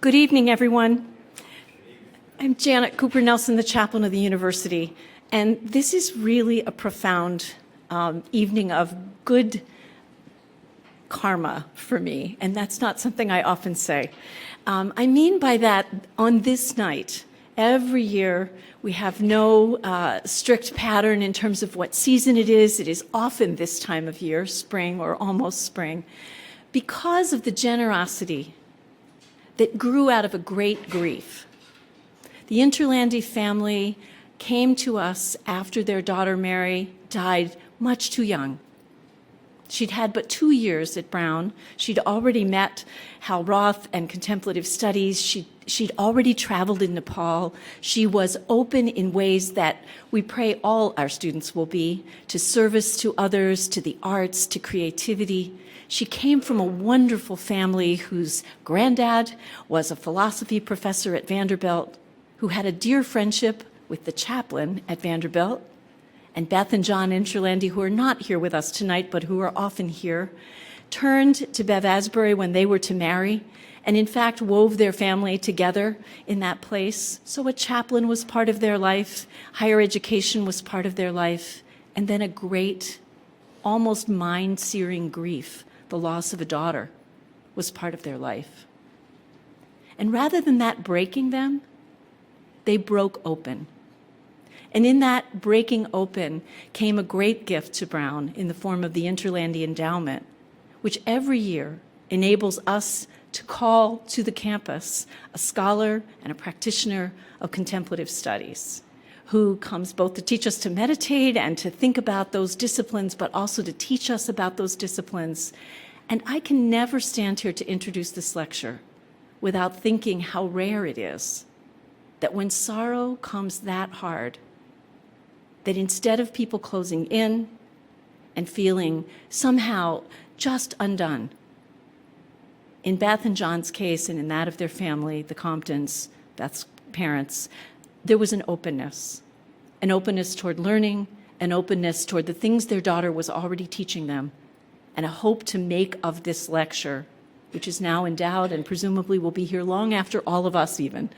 Good evening, everyone. I'm Janet Cooper Nelson, the chaplain of the university, and this is really a profound evening of good karma for me, and that's not something I often say. I mean by that, on this night, every year we have no strict pattern in terms of what season it is. It is often this time of year, spring or almost spring, because of the generosity that grew out of a great grief. The Interlandi family came to us after their daughter Mary died much too young. She'd had but 2 years at Brown. She'd already met Hal Roth and Contemplative Studies. She'd already traveled in Nepal. She was open in ways that we pray all our students will be, to service to others, to the arts, to creativity. She came from a wonderful family whose granddad was a philosophy professor at Vanderbilt, who had a dear friendship with the chaplain at Vanderbilt. And Beth and John Interlandi, who are not here with us tonight, but who are often here, turned to Bev Asbury when they were to marry, and in fact wove their family together in that place. So a chaplain was part of their life, higher education was part of their life, and then a great, almost mind-searing grief, the loss of a daughter, was part of their life. And rather than that breaking them, they broke open. And in that breaking open came a great gift to Brown in the form of the Interlandi Endowment, which every year enables us to call to the campus a scholar and a practitioner of contemplative studies, who comes both to teach us to meditate and to think about those disciplines, but also to teach us about those disciplines. And I can never stand here to introduce this lecture without thinking how rare it is that when sorrow comes that hard, that instead of people closing in and feeling somehow just undone, in Beth and John's case and in that of their family, the Comptons, Beth's parents, there was an openness toward learning, an openness toward the things their daughter was already teaching them, and a hope to make of this lecture, which is now endowed and presumably will be here long after all of us even,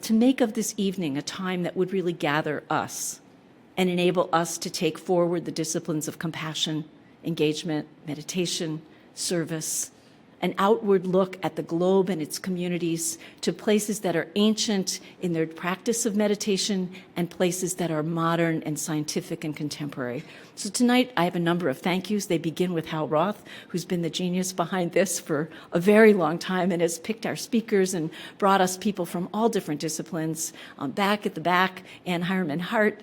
to make of this evening a time that would really gather us and enable us to take forward the disciplines of compassion, engagement, meditation, service, an outward look at the globe and its communities, to places that are ancient in their practice of meditation and places that are modern and scientific and contemporary. So tonight I have a number of thank yous. They begin with Hal Roth, who's been the genius behind this for a very long time and has picked our speakers and brought us people from all different disciplines. Back at the back, Ann Hireman Hart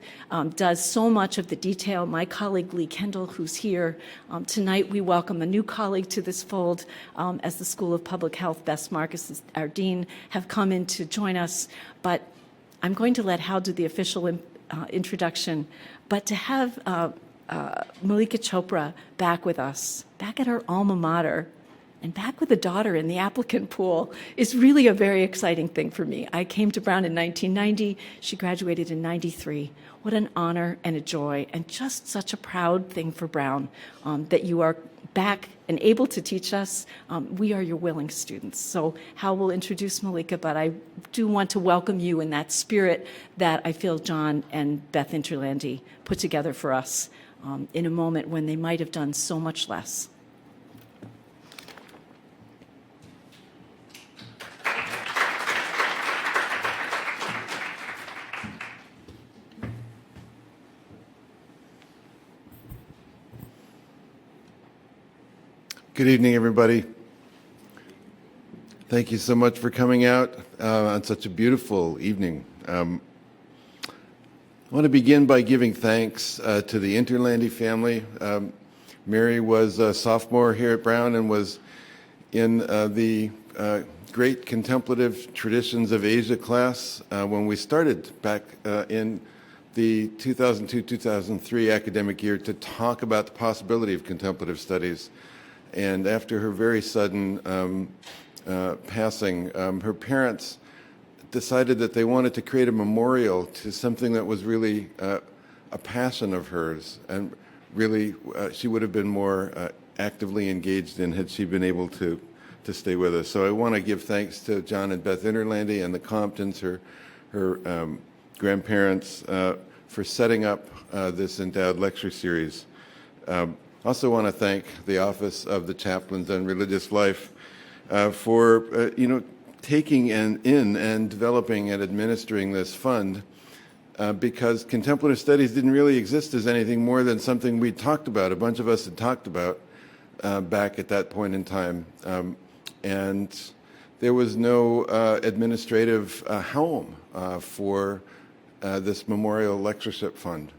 does so much of the detail. My colleague Lee Kendall, who's here. Tonight we welcome a new colleague to this fold as the School of Public Health, Bess Marcus, our dean, have come in to join us. But I'm going to let Hal do the official introduction. But to have Mallika Chopra back with us, back at her alma mater, and back with a daughter in the applicant pool is really a very exciting thing for me. I came to Brown in 1990. She graduated in 93. What an honor and a joy, and just such a proud thing for Brown that you are back and able to teach us. We are your willing students. So Hal will introduce Mallika, but I do want to welcome you in that spirit that I feel John and Beth Interlandi put together for us in a moment when they might have done so much less. Good evening, everybody. Thank you so much for coming out on such a beautiful evening. I want to begin by giving thanks to the Interlandi family. Mary was a sophomore here at Brown and was in the Great Contemplative Traditions of Asia class when we started back in the 2002-2003 academic year to talk about the possibility of contemplative studies. And after her very sudden passing, her parents decided that they wanted to create a memorial to something that was really a passion of hers, and really she would have been more actively engaged in had she been able to stay with us. So I want to give thanks to John and Beth Interlandi and the Comptons, her grandparents, for setting up this endowed lecture series. Also want to thank the Office of the Chaplains on Religious Life for taking in and developing and administering this fund, because contemplative studies didn't really exist as anything more than something we talked about. A bunch of us had talked about back at that point in time, and there was no administrative helm for this memorial lectureship fund.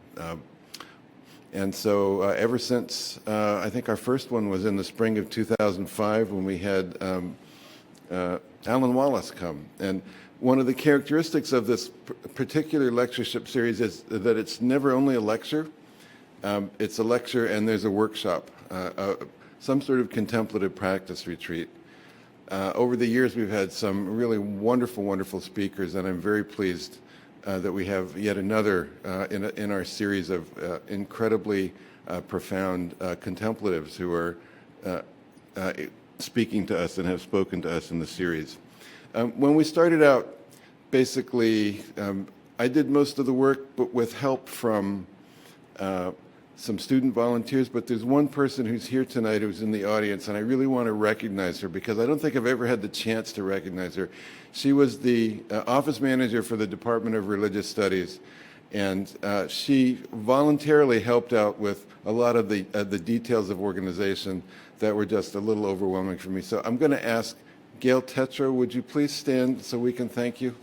And so ever since, I think our first one was in the spring of 2005 when we had Alan Wallace come. And one of the characteristics of this particular lectureship series is that it's never only a lecture. It's a lecture and there's a workshop, some sort of contemplative practice retreat. Over the years, we've had some really wonderful, wonderful speakers, and I'm very pleased that we have yet another in our series of incredibly profound contemplatives who are speaking to us and have spoken to us in the series. When we started out, basically, I did most of the work, but with help from some student volunteers, but there's one person who's here tonight who's in the audience, and I really want to recognize her because I don't think I've ever had the chance to recognize her. She was the office manager for the Department of Religious Studies, and she voluntarily helped out with a lot of the details of organization that were just a little overwhelming for me. So I'm going to ask Gail Tetra, would you please stand so we can thank you?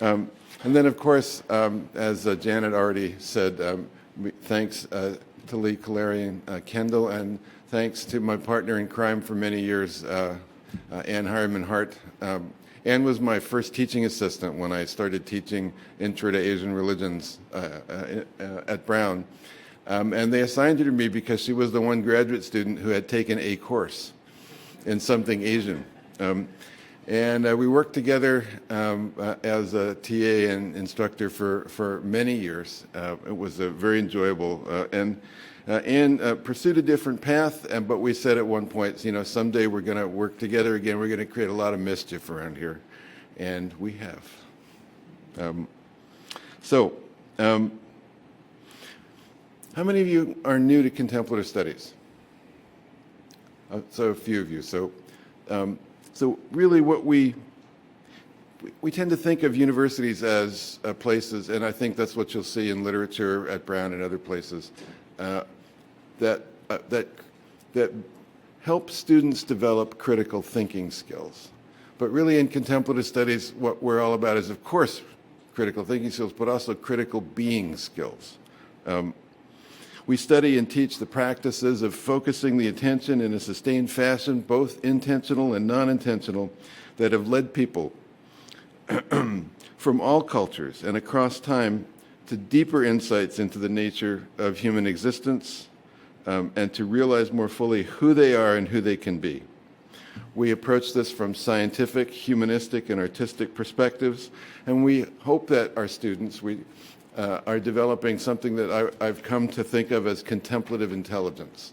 And then, of course, as Janet already said, thanks to Lee Kalarian Kendall, and thanks to my partner in crime for many years, Ann Harriman Hart. Ann was my first teaching assistant when I started teaching Intro to Asian Religions at Brown. And they assigned her to me because she was the one graduate student who had taken a course in something Asian. And we worked together as a TA and instructor for many years. It was very enjoyable. And Ann pursued a different path, but we said at one point, someday we're going to work together again. We're going to create a lot of mischief around here. And we have. How many of you are new to contemplative studies? So a few of you. So really what we tend to think of universities as places, and I think that's what you'll see in literature at Brown and other places, that help students develop critical thinking skills. But really in contemplative studies, what we're all about is, of course, critical thinking skills, but also critical being skills. We study and teach the practices of focusing the attention in a sustained fashion, both intentional and non-intentional, that have led people from all cultures and across time to deeper insights into the nature of human existence, and to realize more fully who they are and who they can be. We approach this from scientific, humanistic, and artistic perspectives, and we hope that our students are developing something that I've come to think of as contemplative intelligence,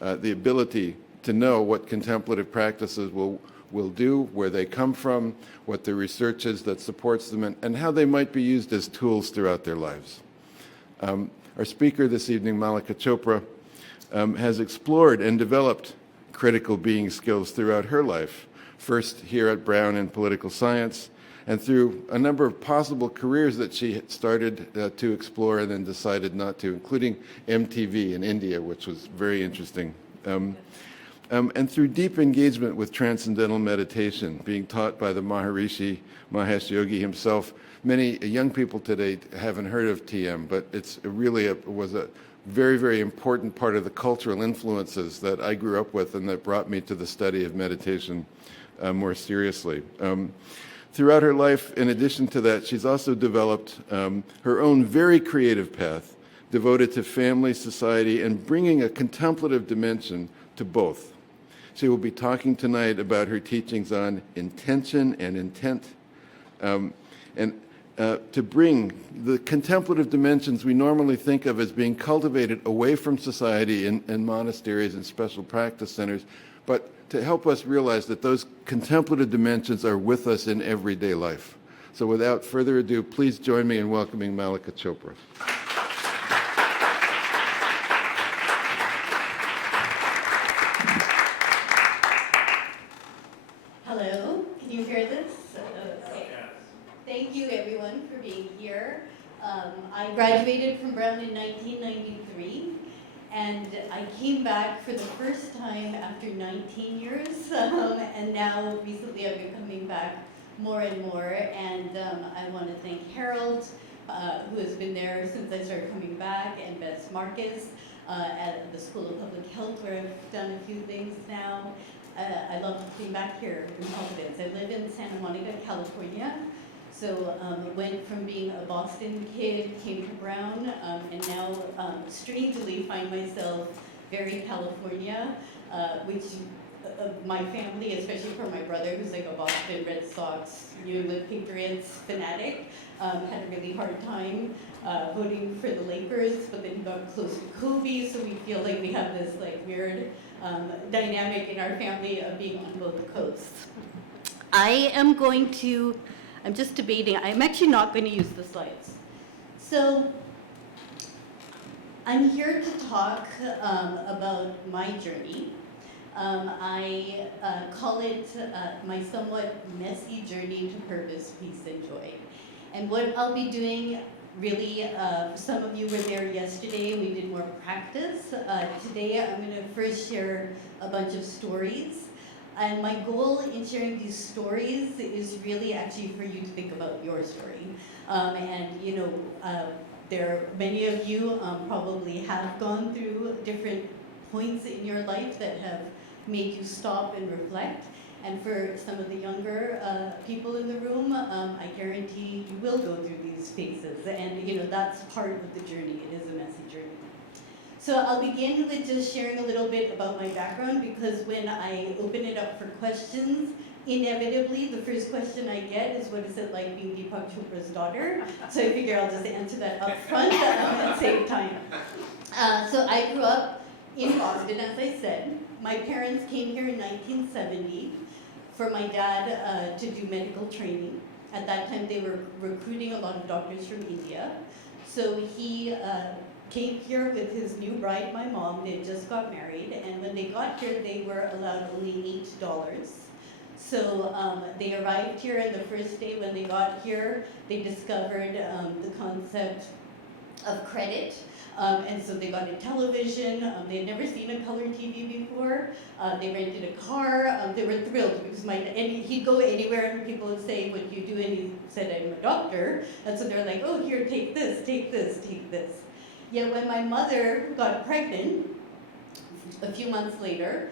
the ability to know what contemplative practices will do, where they come from, what the research is that supports them, and how they might be used as tools throughout their lives. Our speaker this evening, Mallika Chopra, has explored and developed critical being skills throughout her life, first here at Brown in political science, and through a number of possible careers that she had started to explore and then decided not to, including MTV in India, which was very interesting. And through deep engagement with transcendental meditation, being taught by the Maharishi Mahesh Yogi himself. Many young people today haven't heard of TM, but it really was a very, very important part of the cultural influences that I grew up with and that brought me to the study of meditation more seriously. Throughout her life, in addition to that, she's also developed her own very creative path devoted to family, society, and bringing a contemplative dimension to both. She will be talking tonight about her teachings on intention and intent. And to bring the contemplative dimensions we normally think of as being cultivated away from society in monasteries and special practice centers, but to help us realize that those contemplative dimensions are with us in everyday life. So without further ado, please join me in welcoming Mallika Chopra. Hello, can you hear this? Okay. Thank you everyone for being here. I graduated from Brown in 1993, and I came back for the first time after 19 years, and now recently I've been coming back more and more, and I want to thank Harold, who has been there since I started coming back, and Bess Marcus at the School of Public Health, where I've done a few things now. I love being back here in Providence. I live in Santa Monica, California. So went from being a Boston kid, came to Brown, and now strangely find myself very California, which my family, especially for my brother, who's like a Boston Red Sox, New England Patriots fanatic, had a really hard time voting for the Lakers, but then he got close to Kobe, so we feel like we have this like weird dynamic in our family of being on both coasts. I'm just debating, I'm actually not going to use the slides. So I'm here to talk about my journey. I call it my somewhat messy journey to purpose, peace, and joy. And what I'll be doing, really, some of you were there yesterday, we did more practice. Today I'm going to first share a bunch of stories. And my goal in sharing these stories is really actually for you to think about your story. Many of you probably have gone through different points in your life that have made you stop and reflect. And for some of the younger people in the room, I guarantee you will go through these phases. And that's part of the journey. It is a messy journey. So I'll begin with just sharing a little bit about my background, because when I open it up for questions, inevitably the first question I get is, what is it like being Deepak Chopra's daughter? So I figure I'll just answer that up front and save time. So I grew up in Boston, as I said. My parents came here in 1970 for my dad to do medical training. At that time they were recruiting a lot of doctors from India. So he came here with his new bride, my mom. They had just got married, and when they got here, they were allowed only $8. So they arrived here, and the first day when they got here, they discovered the concept of credit. And so they got a television. They had never seen a color TV before. They rented a car. They were thrilled because he'd go anywhere and people would say, "What do you do?" And he said, "I'm a doctor." And so they're like, "Oh, here, take this, take this, take this." Yet when my mother got pregnant, a few months later,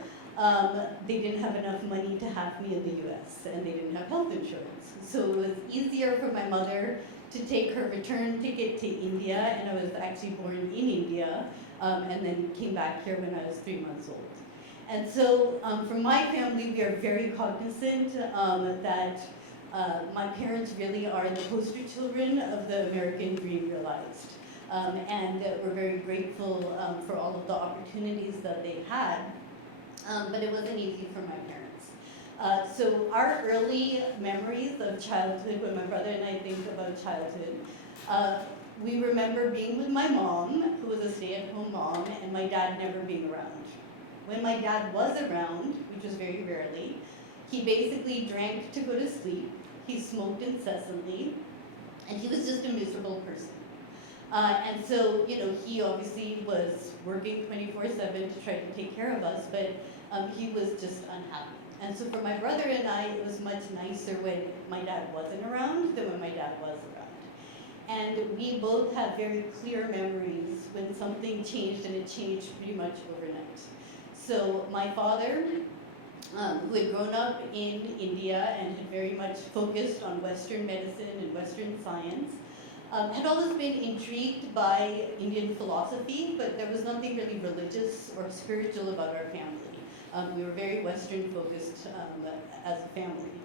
they didn't have enough money to have me in the US, and they didn't have health insurance. So it was easier for my mother to take her return ticket to India, and I was actually born in India, and then came back here when I was 3 months old. And so for my family, we are very cognizant that my parents really are the poster children of the American dream realized. And we're very grateful for all of the opportunities that they had, but it wasn't easy for my parents. So our early memories of childhood, when my brother and I think about childhood, we remember being with my mom, who was a stay-at-home mom, and my dad never being around. When my dad was around, which was very rarely, he basically drank to go to sleep, he smoked incessantly, and he was just a miserable person. And so, he obviously was working 24/7 to try to take care of us, but he was just unhappy. And so for my brother and I, it was much nicer when my dad wasn't around than when my dad was around. And we both have very clear memories when something changed, and it changed pretty much overnight. So my father, who had grown up in India and had very much focused on Western medicine and Western science, had always been intrigued by Indian philosophy, but there was nothing really religious or spiritual about our family. We were very Western focused as a family.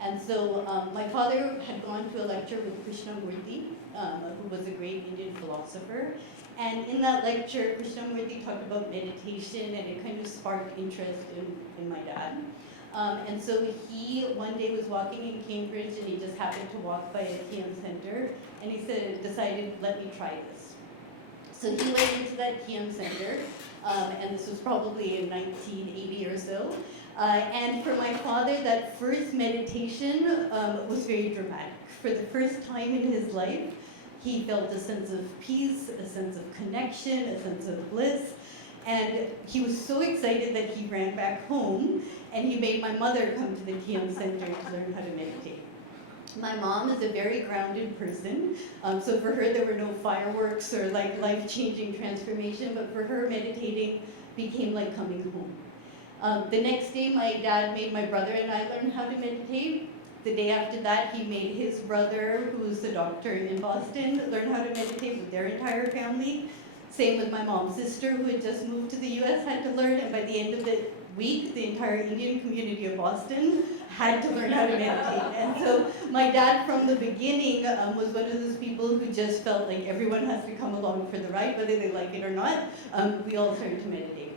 And so my father had gone to a lecture with Krishnamurti, who was a great Indian philosopher. And in that lecture, Krishnamurti talked about meditation, and it kind of sparked interest in my dad. And so he one day was walking in Cambridge, and he just happened to walk by a TM center, and he decided, let me try this. So he went into that TM center, and this was probably in 1980 or so. And for my father, that first meditation was very dramatic. For the first time in his life, he felt a sense of peace, a sense of connection, a sense of bliss. And he was so excited that he ran back home, and he made my mother come to the TM Center to learn how to meditate. My mom is a very grounded person, so for her there were no fireworks or like life-changing transformation, but for her meditating became like coming home. The next day my dad made my brother and I learn how to meditate. The day after that he made his brother, who's a doctor in Boston, learn how to meditate with their entire family. Same with my mom's sister, who had just moved to the US, had to learn, and by the end of the week, the entire Indian community of Boston had to learn how to meditate. And so my dad from the beginning was one of those people who just felt like everyone has to come along for the ride, whether they like it or not. We all started to meditate.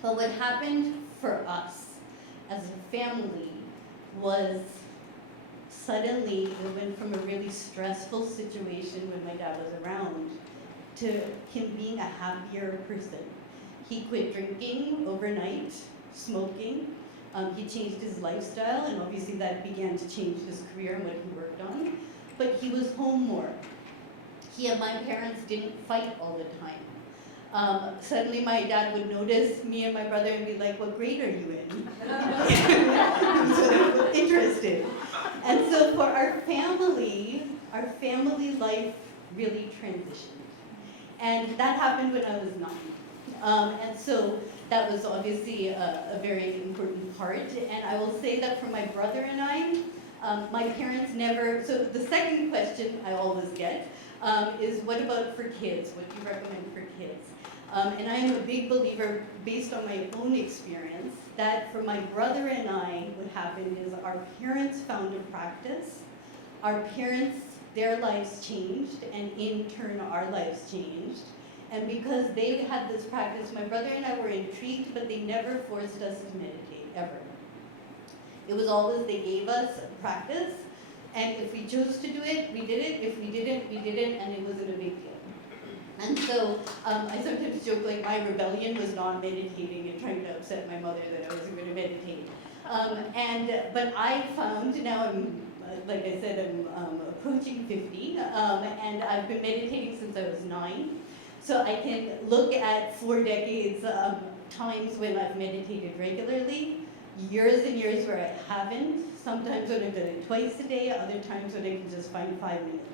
But what happened for us as a family was suddenly it went from a really stressful situation when my dad was around to him being a happier person. He quit drinking overnight, smoking. He changed his lifestyle, and obviously that began to change his career and what he worked on. But he was home more. He and my parents didn't fight all the time. Suddenly my dad would notice me and my brother and be like, what grade are you in? So interested. And so for our family life really transitioned. And that happened when I was 9. And so that was obviously a very important part. And I will say that for my brother and I, my parents never, so the second question I always get is what about for kids? What do you recommend for kids? And I am a big believer, based on my own experience, that for my brother and I, what happened is our parents found a practice. Our parents, their lives changed, and in turn our lives changed. And because they had this practice, my brother and I were intrigued, but they never forced us to meditate, ever. It was always they gave us a practice, and if we chose to do it, we did it. If we didn't, we didn't, and it wasn't a big deal. And so I sometimes joke like my rebellion was not meditating and trying to upset my mother that I wasn't going to meditate. But I found, now I'm, like I said, I'm approaching 50, and I've been meditating since I was 9. So I can look at 4 decades of times when I've meditated regularly, years and years where I haven't, sometimes when I've done it twice a day, other times when I can just find 5 minutes.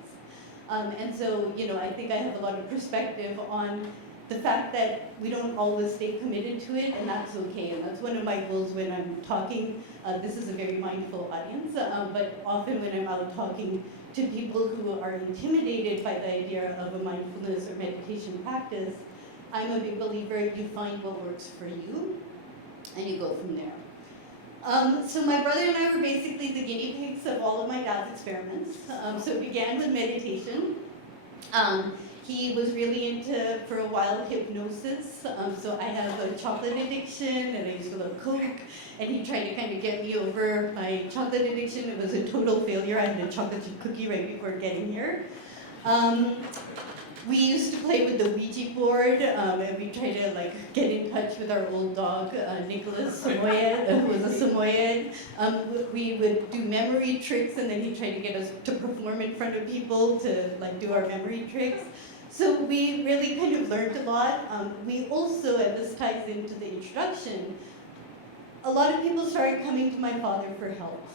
And so, I think I have a lot of perspective on the fact that we don't always stay committed to it, and that's okay. And that's one of my goals when I'm talking. This is a very mindful audience, but often when I'm out talking to people who are intimidated by the idea of a mindfulness or meditation practice, I'm a big believer you find what works for you, and you go from there. So my brother and I were basically the guinea pigs of all of my dad's experiments. So it began with meditation. He was really into, for a while, hypnosis. So I have a chocolate addiction, and I used to love Coke, and he tried to kind of get me over my chocolate addiction. It was a total failure. I had a chocolate chip cookie right before getting here. We used to play with the Ouija board, and we tried to get in touch with our old dog, Nicholas Samoyed, who was a Samoyed. We would do memory tricks, and then he tried to get us to perform in front of people to do our memory tricks. So we really kind of learned a lot. We also, and this ties into the introduction, a lot of people started coming to my father for help.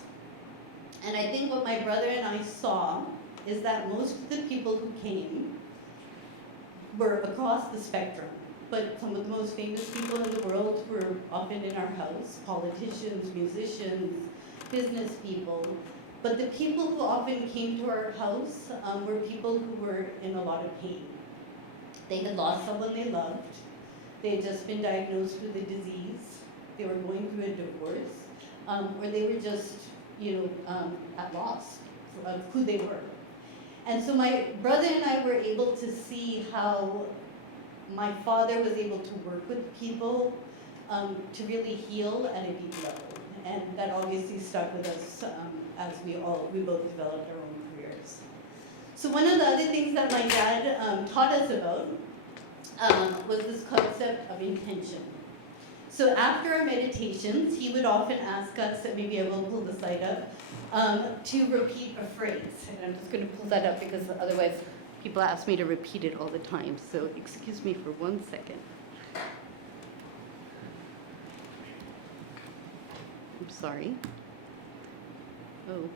And I think what my brother and I saw is that most of the people who came were across the spectrum, but some of the most famous people in the world were often in our house, politicians, musicians, business people. But the people who often came to our house were people who were in a lot of pain. They had lost someone they loved. They had just been diagnosed with a disease. They were going through a divorce, or they were just at loss of who they were. And so my brother and I were able to see how my father was able to work with people to really heal at a deep level. And that obviously stuck with us as we both developed our own careers. So one of the other things that my dad taught us about was this concept of intention. So after our meditations, he would often ask us, and maybe I will pull the slide up, to repeat a phrase. And I'm just going to pull that up because otherwise people ask me to repeat it all the time. So excuse me for 1 second. I'm sorry. Oh.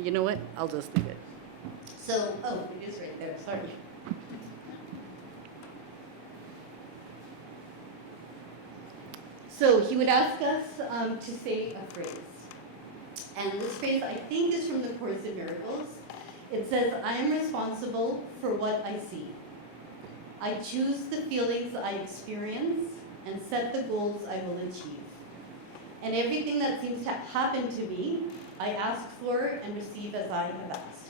You know what? I'll just leave it. So, oh, it is right there. Sorry. So he would ask us to say a phrase. And this phrase, I think, is from the Course in Miracles. It says, I am responsible for what I see. I choose the feelings I experience and set the goals I will achieve. And everything that seems to happen to me, I ask for and receive as I have asked.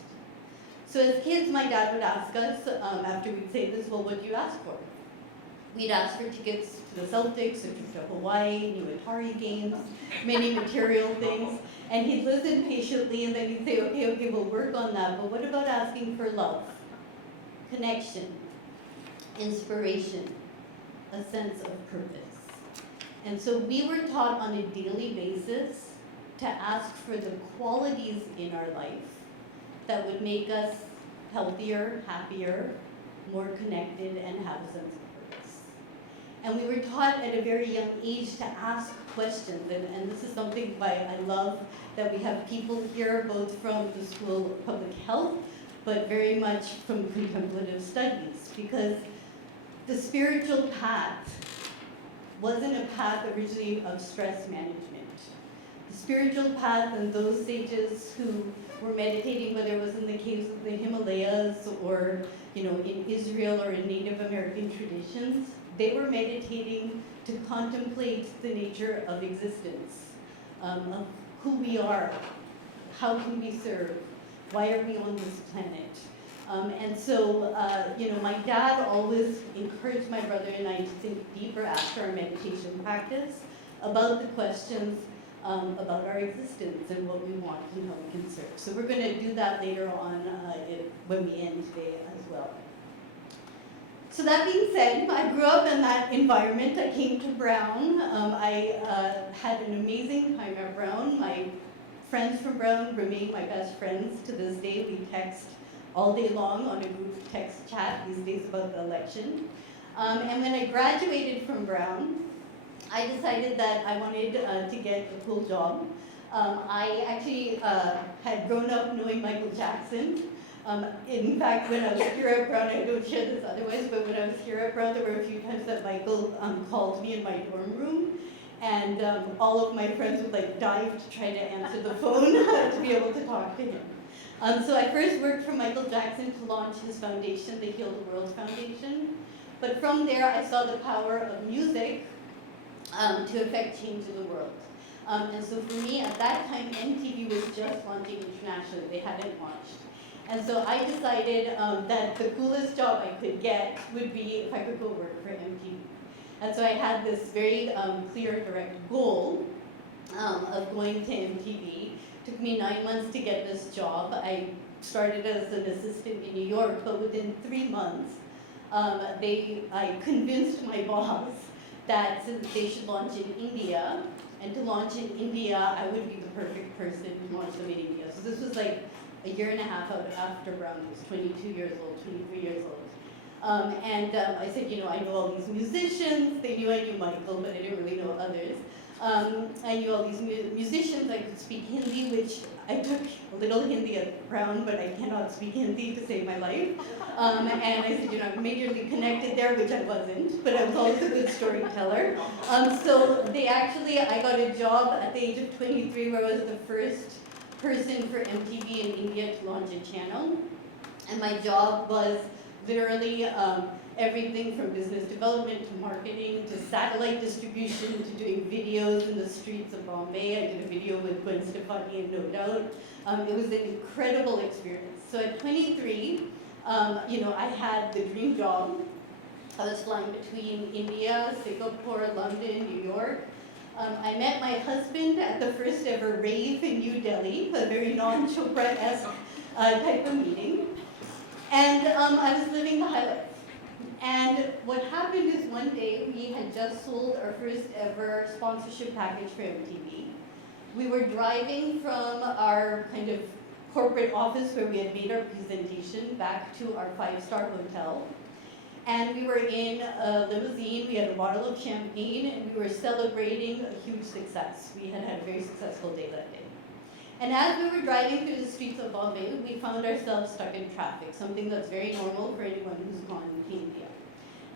So as kids, my dad would ask us, after we'd say this, well, what do you ask for? We'd ask for tickets to the Celtics, a trip to Hawaii, new Atari games, many material things. And he'd listen patiently, and then he'd say, okay, we'll work on that. But what about asking for love, connection, inspiration, a sense of purpose? And so we were taught on a daily basis to ask for the qualities in our life that would make us healthier, happier, more connected, and have a sense of purpose. And we were taught at a very young age to ask questions, and this is something I love that we have people here, both from the School of Public Health, but very much from Contemplative Studies, because the spiritual path wasn't a path originally of stress management. The spiritual path and those sages who were meditating, whether it was in the caves of the Himalayas or in Israel or in Native American traditions, they were meditating to contemplate the nature of existence, of who we are, how can we serve, why are we on this planet? And so, my dad always encouraged my brother and I to think deeper after our meditation practice about the questions about our existence and what we want and how we can serve. So we're going to do that later on when we end today as well. So that being said, I grew up in that environment. I came to Brown. I had an amazing time at Brown. My friends from Brown remain my best friends to this day. We text all day long on a group text chat these days about the election. And when I graduated from Brown, I decided that I wanted to get a cool job. I actually had grown up knowing Michael Jackson. In fact, when I was here at Brown, I don't share this otherwise, but when I was here at Brown, there were a few times that Michael called me in my dorm room, and all of my friends would dive to try to answer the phone to be able to talk to him. So I first worked for Michael Jackson to launch his foundation, the Heal the World Foundation. But from there, I saw the power of music to affect change in the world. And so for me, at that time, MTV was just launching internationally. They hadn't launched. And so I decided that the coolest job I could get would be if I could go work for MTV. And so I had this very clear, direct goal of going to MTV. It took me 9 months to get this job. I started as an assistant in New York, but within 3 months, I convinced my boss that they should launch in India, and to launch in India, I would be the perfect person to launch them in India. So this was like a year and a half after Brown was 22 years old, 23 years old. I said, I know all these musicians. They knew I knew Michael, but I didn't really know others. I knew all these musicians. I could speak Hindi, which I took a little Hindi at Brown, but I cannot speak Hindi to save my life. And I said, I'm majorly connected there, which I wasn't, but I was always a good storyteller. So I got a job at the age of 23 where I was the first person for MTV in India to launch a channel. And my job was literally everything from business development to marketing to satellite distribution to doing videos in the streets of Bombay. I did a video with Gwen Stefani and No Doubt. It was an incredible experience. So at 23, I had the dream job. I was flying between India, Singapore, London, New York. I met my husband at the first ever rave in New Delhi, a very non-Chopra-esque type of meeting. And I was living the high life. And what happened is one day we had just sold our first ever sponsorship package for MTV. We were driving from our kind of corporate office where we had made our presentation back to our 5-star hotel. And we were in a limousine, we had a bottle of champagne, and we were celebrating a huge success. We had had a very successful day that day. And as we were driving through the streets of Bombay, we found ourselves stuck in traffic, something that's very normal for anyone who's gone to India.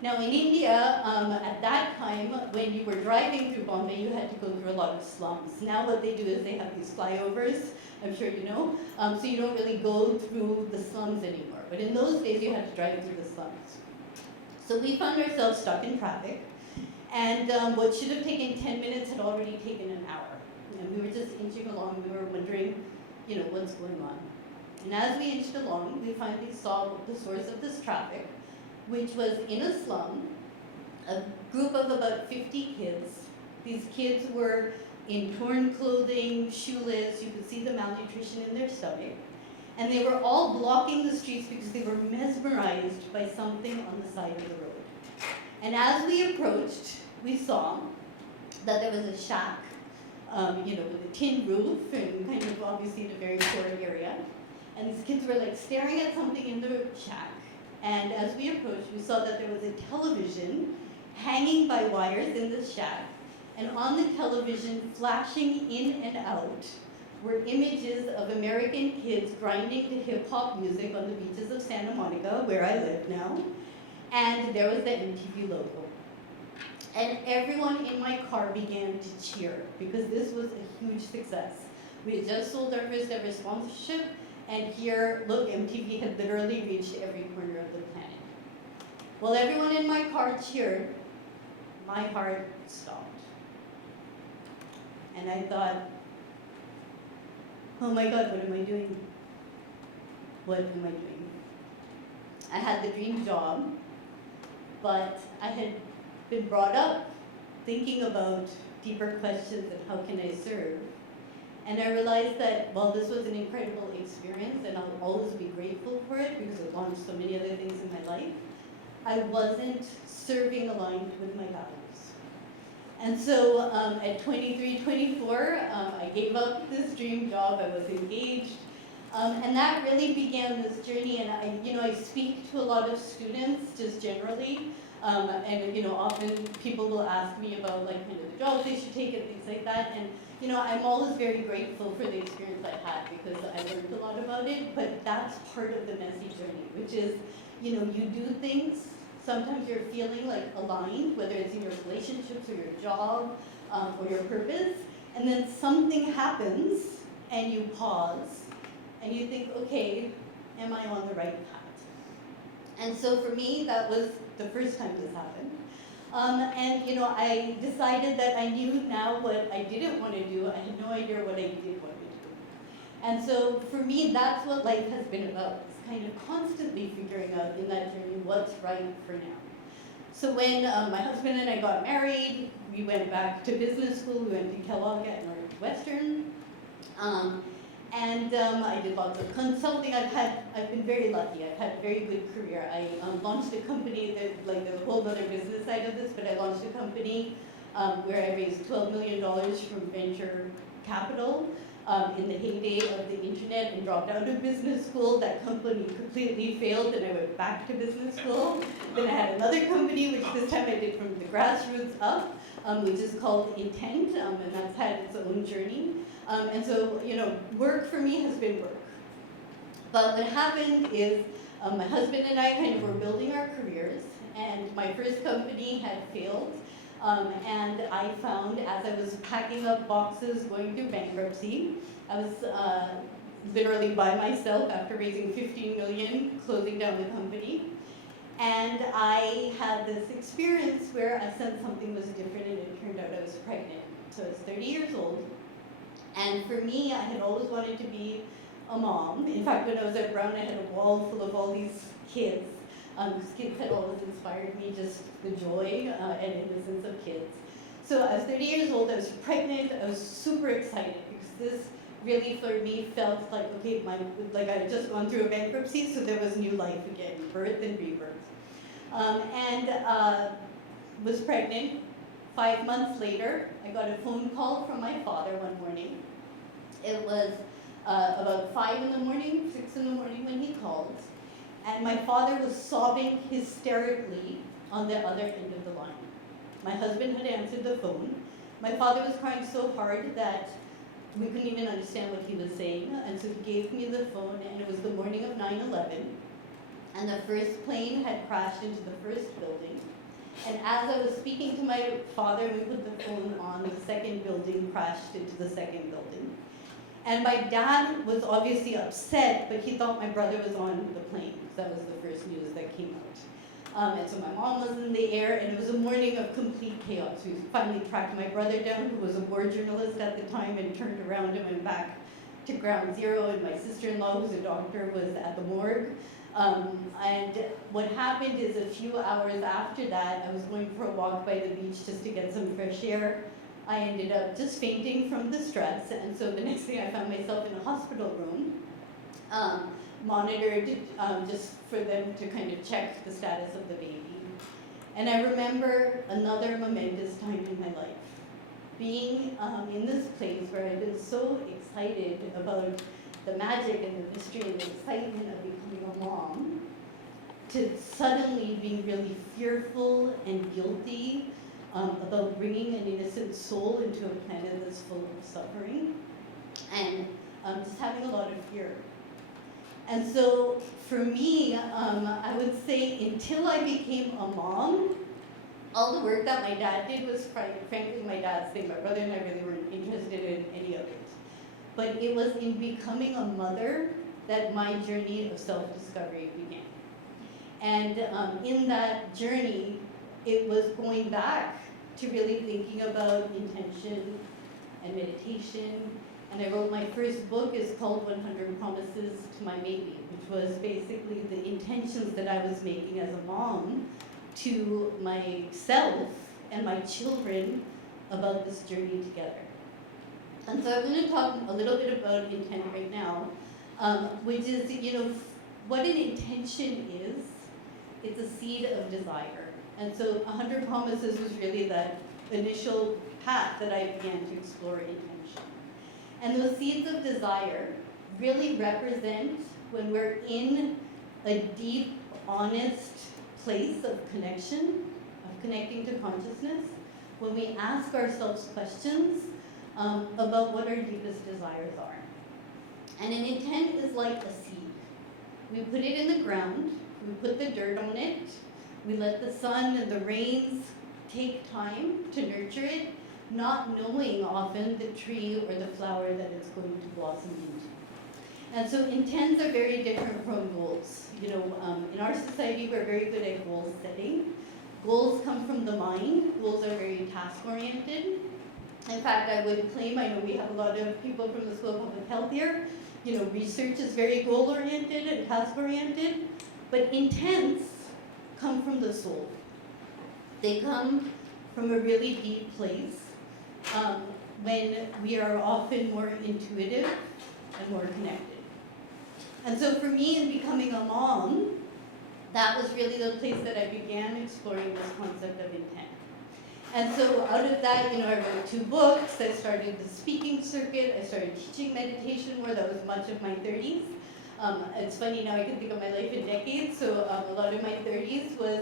Now in India, at that time, when you were driving through Bombay, you had to go through a lot of slums. Now what they do is they have these flyovers, I'm sure you know, so you don't really go through the slums anymore. But in those days, you had to drive through the slums. So we found ourselves stuck in traffic, and what should have taken 10 minutes had already taken an hour. And we were just inching along, we were wondering, what's going on. And as we inched along, we finally saw the source of this traffic, which was in a slum, a group of about 50 kids. These kids were in torn clothing, shoeless, you could see the malnutrition in their stomach. And they were all blocking the streets because they were mesmerized by something on the side of the road. And as we approached, we saw that there was a shack, with a tin roof and kind of obviously in a very poor area. And these kids were like staring at something in the shack. And as we approached, we saw that there was a television hanging by wires in the shack. And on the television, flashing in and out, were images of American kids grinding to hip-hop music on the beaches of Santa Monica, where I live now. And there was the MTV logo. And everyone in my car began to cheer, because this was a huge success. We had just sold our first ever sponsorship, and here, look, MTV had literally reached every corner of the planet. While everyone in my car cheered, my heart stopped. And I thought, oh my God, what am I doing? What am I doing? I had the dream job, but I had been brought up thinking about deeper questions and how can I serve. And I realized that while this was an incredible experience, and I'll always be grateful for it because it launched so many other things in my life, I wasn't serving aligned with my values. And so at 23, 24, I gave up this dream job. I was engaged. And that really began this journey. And I speak to a lot of students just generally. And often people will ask me about like kind of the jobs they should take and things like that. And I'm always very grateful for the experience I had because I learned a lot about it. But that's part of the messy journey, which is you do things. Sometimes you're feeling like aligned, whether it's in your relationships or your job or your purpose, and then something happens and you pause and you think, okay, am I on the right path? And so for me, that was the first time this happened. I decided that I knew now what I didn't want to do. I had no idea what I did want to do. And so for me, that's what life has been about. Kind of constantly figuring out in that journey what's right for now. So when my husband and I got married, we went back to business school. We went to Kellogg at Northwestern, I did lots of consulting. I've been very lucky. I've had a very good career. I launched a company that there's a whole other business side of this, but I launched a company where I raised $12 million from venture capital. In the heyday of the internet and dropped out of business school. That company completely failed and I went back to business school. Then I had another company, which this time I did from the grassroots up, which is called INTEN, and that's had its own journey. And so, work for me has been work. But what happened is my husband and I kind of were building our careers, and my first company had failed. And I found as I was packing up boxes going through bankruptcy, I was literally by myself after raising $15 million, closing down the company. And I had this experience where I sensed something was different and it turned out I was pregnant. So I was 30 years old. And for me, I had always wanted to be a mom. In fact, when I was at Brown, I had a wall full of all these kids. Because kids had always inspired me, just the joy and innocence of kids. So I was 30 years old, I was pregnant, I was super excited because this really for me felt like, okay, like I had just gone through a bankruptcy, so there was new life again, birth and rebirth. Was pregnant. 5 months later, I got a phone call from my father one morning. It was about 5 in the morning, 6 in the morning when he called. And my father was sobbing hysterically on the other end of the line. My husband had answered the phone. My father was crying so hard that we couldn't even understand what he was saying. And so he gave me the phone, and it was the morning of 9/11. And the first plane had crashed into the first building. And as I was speaking to my father, we put the phone on, the second building crashed into the second building. And my dad was obviously upset, but he thought my brother was on the plane. That was the first news that came out. And so my mom was in the air, and it was a morning of complete chaos. We finally tracked my brother down, who was a war journalist at the time, and turned around and went back to ground zero. And my sister-in-law, who's a doctor, was at the morgue. And what happened is a few hours after that, I was going for a walk by the beach just to get some fresh air. I ended up just fainting from the stress, and so the next thing I found myself in a hospital room, monitored just for them to kind of check the status of the baby. And I remember another momentous time in my life, being in this place where I'd been so excited about the magic and the mystery and the excitement of becoming a mom, to suddenly being really fearful and guilty about bringing an innocent soul into a planet that's full of suffering, and just having a lot of fear. And so for me, I would say until I became a mom, all the work that my dad did was frankly my dad's thing. My brother and I really weren't interested in any of it. But it was in becoming a mother that my journey of self-discovery began. And in that journey, it was going back to really thinking about intention and meditation. And I wrote my first book, it's called 100 Promises to My Baby, which was basically the intentions that I was making as a mom to myself and my children about this journey together. And so I'm going to talk a little bit about intent right now, which is, what an intention is. It's a seed of desire. And so 100 Promises was really that initial path that I began to explore intention. And those seeds of desire really represent when we're in a deep, honest place of connection, of connecting to consciousness, when we ask ourselves questions about what our deepest desires are. And an intent is like a seed. We put it in the ground, we put the dirt on it, we let the sun and the rains take time to nurture it, not knowing often the tree or the flower that it's going to blossom into. And so intents are very different from goals. In our society, we're very good at goal setting. Goals come from the mind. Goals are very task-oriented. In fact, I would claim, I know we have a lot of people from the School of Public Health here, research is very goal-oriented and task-oriented, but intents come from the soul. They come from a really deep place when we are often more intuitive and more connected. And so for me, in becoming a mom, that was really the place that I began exploring this concept of intent. And so out of that, I wrote 2 books, I started the speaking circuit, I started teaching meditation where that was much of my 30s. It's funny now I can think of my life in decades, so a lot of my 30s was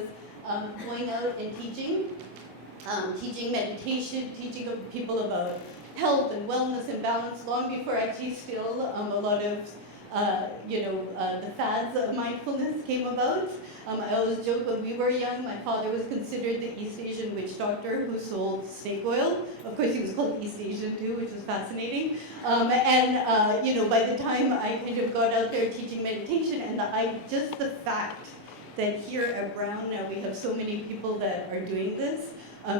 going out and teaching meditation, teaching people about health and wellness and balance long before actually still a lot of the fads of mindfulness came about. I always joke when we were young, my father was considered the East Asian witch doctor who sold snake oil. Of course, he was called East Asian too, which was fascinating. By the time I kind of got out there teaching meditation, and just the fact that here at Brown now we have so many people that are doing this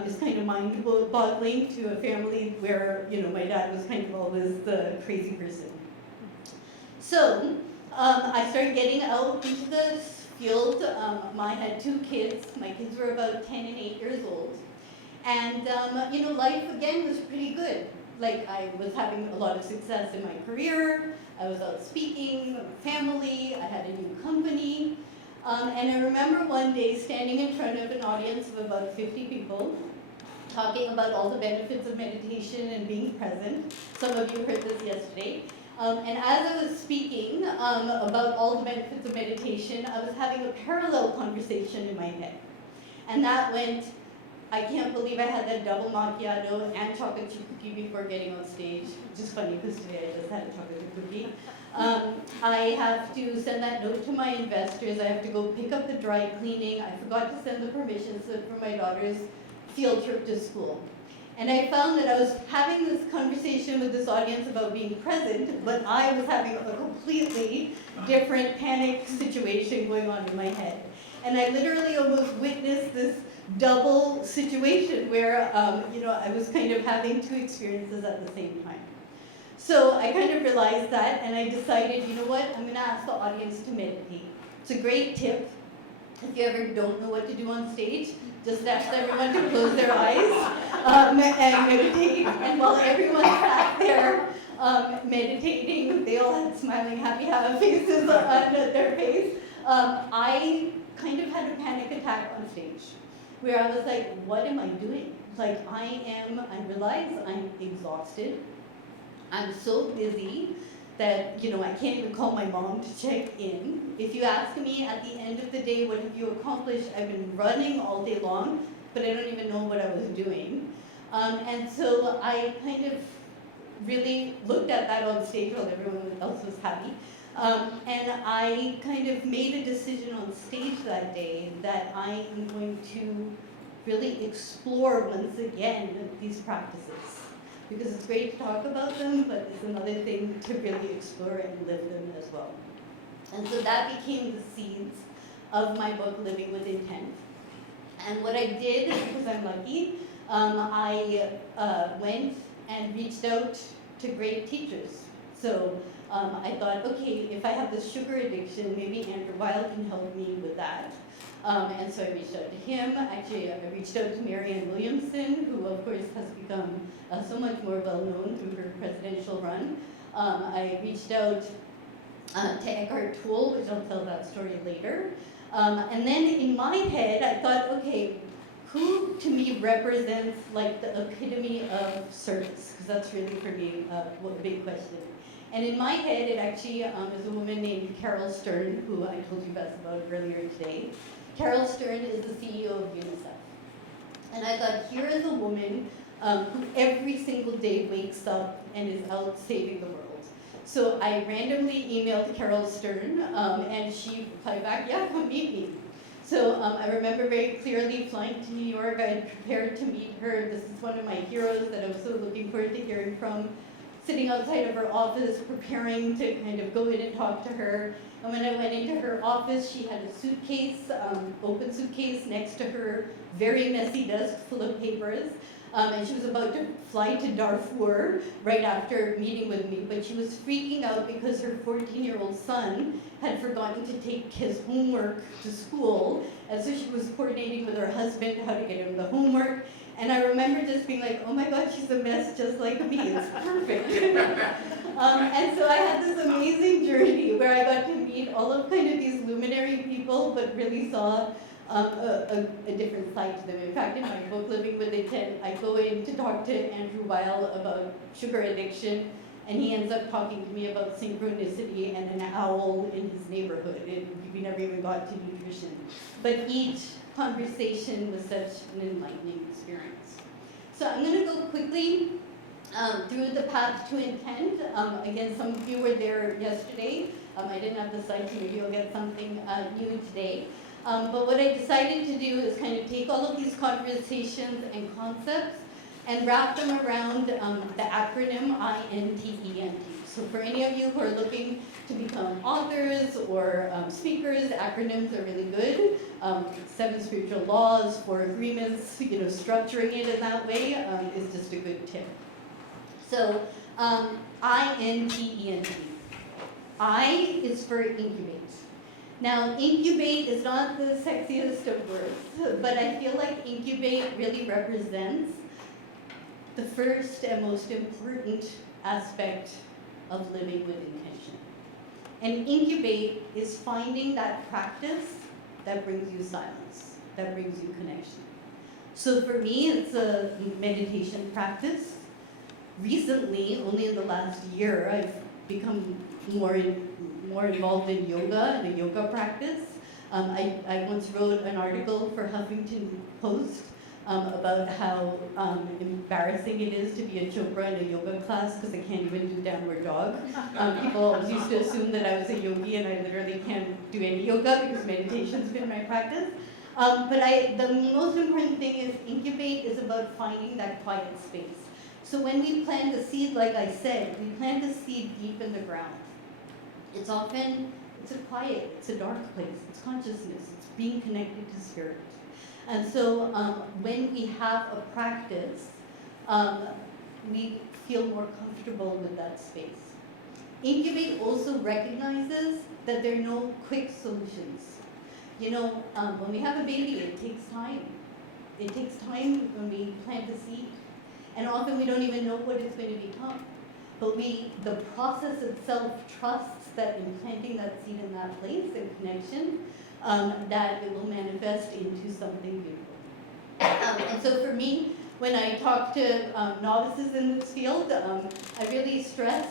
is kind of mind-boggling to a family where, you know, my dad was kind of always the crazy person. So I started getting out into the field. I had 2 kids. My kids were about 10 and 8 years old. And, you know, life again was pretty good. Like, I was having a lot of success in my career. I was out speaking, family, I had a new company. And I remember one day standing in front of an audience of about 50 people, talking about all the benefits of meditation and being present. Some of you heard this yesterday. And as I was speaking about all the benefits of meditation, I was having a parallel conversation in my head. And that went, I can't believe I had that double macchiato and chocolate chip cookie before getting on stage, which is funny because today I just had a chocolate chip cookie. I have to send that note to my investors. I have to go pick up the dry cleaning. I forgot to send the permission slip for my daughter's field trip to school. And I found that I was having this conversation with this audience about being present, but I was having a completely different panic situation going on in my head. And I literally almost witnessed this double situation where, you know, I was kind of having 2 experiences at the same time. So I kind of realized that, and I decided, you know what, I'm going to ask the audience to meditate. It's a great tip. If you ever don't know what to do on stage, just ask everyone to close their eyes and meditate. And while everyone sat there meditating, they all had smiling, happy faces on their face. I kind of had a panic attack on stage, where I was like, what am I doing? Like, I realize I'm exhausted. I'm so busy that, you know, I can't even call my mom to check in. If you ask me at the end of the day, what have you accomplished? I've been running all day long, but I don't even know what I was doing. And so I kind of really looked at that on stage while everyone else was happy. And I kind of made a decision on stage that day that I am going to really explore once again these practices. Because it's great to talk about them, but it's another thing to really explore and live them as well. And so that became the seeds of my book, Living with Intent. And what I did, because I'm lucky, I went and reached out to great teachers. So I thought, okay, if I have this sugar addiction, maybe Andrew Weil can help me with that. And so I reached out to him. Actually, I reached out to Marianne Williamson, who of course has become so much more well-known through her presidential run. I reached out to Eckhart Tolle, which I'll tell that story later. And then in my head, I thought, okay, who to me represents like the epitome of service? Because that's really for me a big question. And in my head, it actually is a woman named Carol Stern, who I told you Beth about earlier today. Carol Stern is the CEO of UNICEF. And I thought, here is a woman who every single day wakes up and is out saving the world. So I randomly emailed Carol Stern, and she replied back, yeah, come meet me. So I remember very clearly flying to New York. I had prepared to meet her. This is one of my heroes that I was so looking forward to hearing from. Sitting outside of her office, preparing to kind of go in and talk to her. And when I went into her office, she had a suitcase, open suitcase next to her, very messy desk full of papers. And she was about to fly to Darfur right after meeting with me, but she was freaking out because her 14-year-old son had forgotten to take his homework to school. And so she was coordinating with her husband how to get him the homework. And I remember just being like, oh my God, she's a mess just like me, it's perfect. And so I had this amazing journey where I got to meet all of kind of these luminary people, but really saw a different side to them. In fact, in my book, Living with Intent, I go in to talk to Andrew Weil about sugar addiction, and he ends up talking to me about synchronicity and an owl in his neighborhood. We never even got to nutrition. But each conversation was such an enlightening experience. So I'm going to go quickly through the path to intent. Again, some of you were there yesterday. I didn't have the slides, maybe you'll get something new today. But what I decided to do is kind of take all of these conversations and concepts and wrap them around the acronym INTEN. So for any of you who are looking to become authors or speakers, acronyms are really good. 7 spiritual laws, 4 agreements, structuring it in that way is just a good tip. So INTEN. I is for incubate. Now, incubate is not the sexiest of words, but I feel like incubate really represents the first and most important aspect of living with intention. And incubate is finding that practice that brings you silence, that brings you connection. So for me, it's a meditation practice. Recently, only in the last year, I've become more involved in yoga and a yoga practice. I once wrote an article for Huffington Post about how embarrassing it is to be a Chopra in a yoga class because I can't even do downward dog. People always used to assume that I was a yogi and I literally can't do any yoga because meditation's been my practice. But the most important thing is incubate is about finding that quiet space. So when we plant a seed, like I said, we plant a seed deep in the ground. It's a quiet, it's a dark place, it's consciousness, it's being connected to spirit. And so when we have a practice, we feel more comfortable with that space. Incubate also recognizes that there are no quick solutions. When we have a baby, it takes time. It takes time when we plant a seed. And often we don't even know what it's going to become. But the process itself trusts that in planting that seed in that place and connection, that it will manifest into something beautiful. And so for me, when I talk to novices in this field, I really stress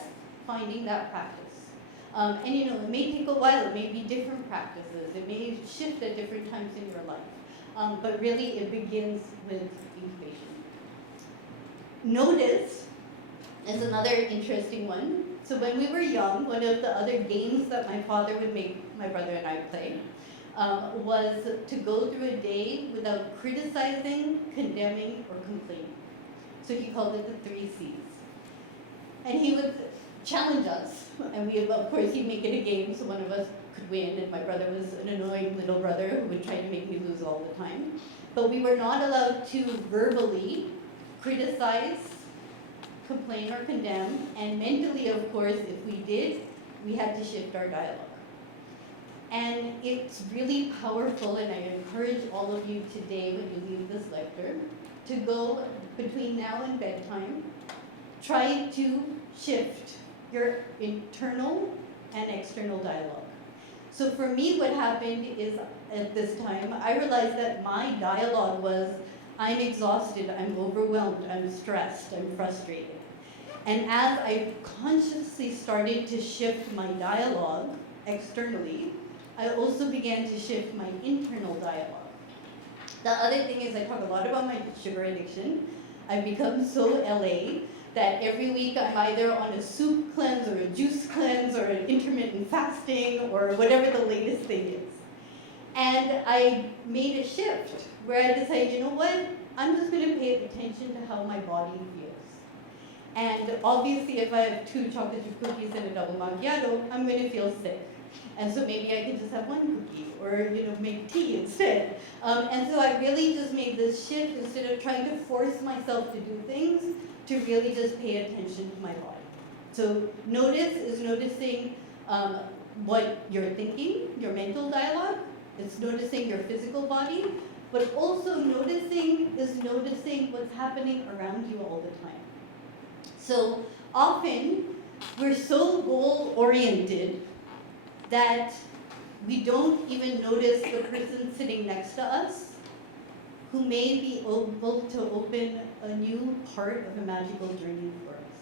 finding that practice. And it may take a while, it may be different practices, it may shift at different times in your life. But really it begins with incubation. Notice is another interesting one. So when we were young, one of the other games that my father would make my brother and I play was to go through a day without criticizing, condemning, or complaining. So he called it the 3 C's. And he would challenge us, and of course he'd make it a game so one of us could win, and my brother was an annoying little brother who would try to make me lose all the time. But we were not allowed to verbally criticize, complain, or condemn, and mentally, of course, if we did, we had to shift our dialogue. And it's really powerful, and I encourage all of you today when you leave this lecture to go between now and bedtime, try to shift your internal and external dialogue. So for me, what happened is at this time, I realized that my dialogue was, I'm exhausted, I'm overwhelmed, I'm stressed, I'm frustrated. And as I consciously started to shift my dialogue externally, I also began to shift my internal dialogue. The other thing is I talk a lot about my sugar addiction. I've become so LA that every week I'm either on a soup cleanse or a juice cleanse or an intermittent fasting or whatever the latest thing is. And I made a shift where I decided, you know what? I'm just going to pay attention to how my body feels. And obviously, if I have 2 chocolate chip cookies and a double macchiato, I'm going to feel sick. And so maybe I can just have 1 cookie or make tea instead. And so I really just made this shift instead of trying to force myself to do things, to really just pay attention to my body. So notice is noticing what you're thinking, your mental dialogue. It's noticing your physical body. But also noticing is noticing what's happening around you all the time. So often we're so goal-oriented that we don't even notice the person sitting next to us who may be able to open a new part of a magical journey for us.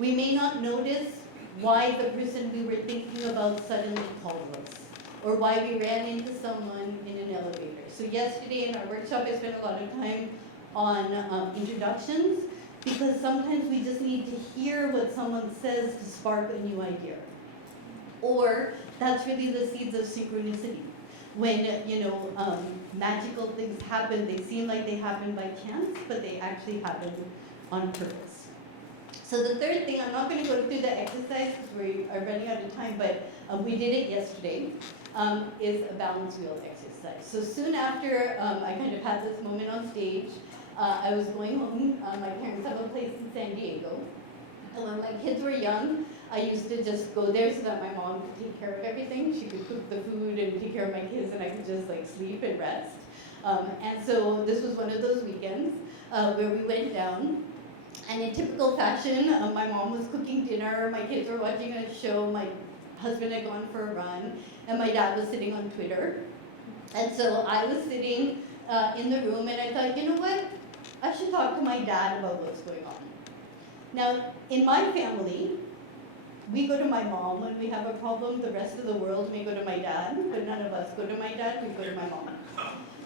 We may not notice why the person we were thinking about suddenly called us, or why we ran into someone in an elevator. So yesterday in our workshop, I spent a lot of time on introductions, because sometimes we just need to hear what someone says to spark a new idea. Or that's really the seeds of synchronicity. When, magical things happen, they seem like they happen by chance, but they actually happen on purpose. So the third thing, I'm not going to go through the exercise because we are running out of time, but we did it yesterday, is a balance wheel exercise. So soon after I kind of had this moment on stage, I was going home. My parents have a place in San Diego. And when my kids were young, I used to just go there so that my mom could take care of everything. She could cook the food and take care of my kids, and I could just like sleep and rest. And so this was one of those weekends where we went down. And in typical fashion, my mom was cooking dinner, my kids were watching a show, my husband had gone for a run, and my dad was sitting on Twitter. And so I was sitting in the room, and I thought, you know what? I should talk to my dad about what's going on. Now, in my family, we go to my mom when we have a problem. The rest of the world may go to my dad, but none of us go to my dad, we go to my mom.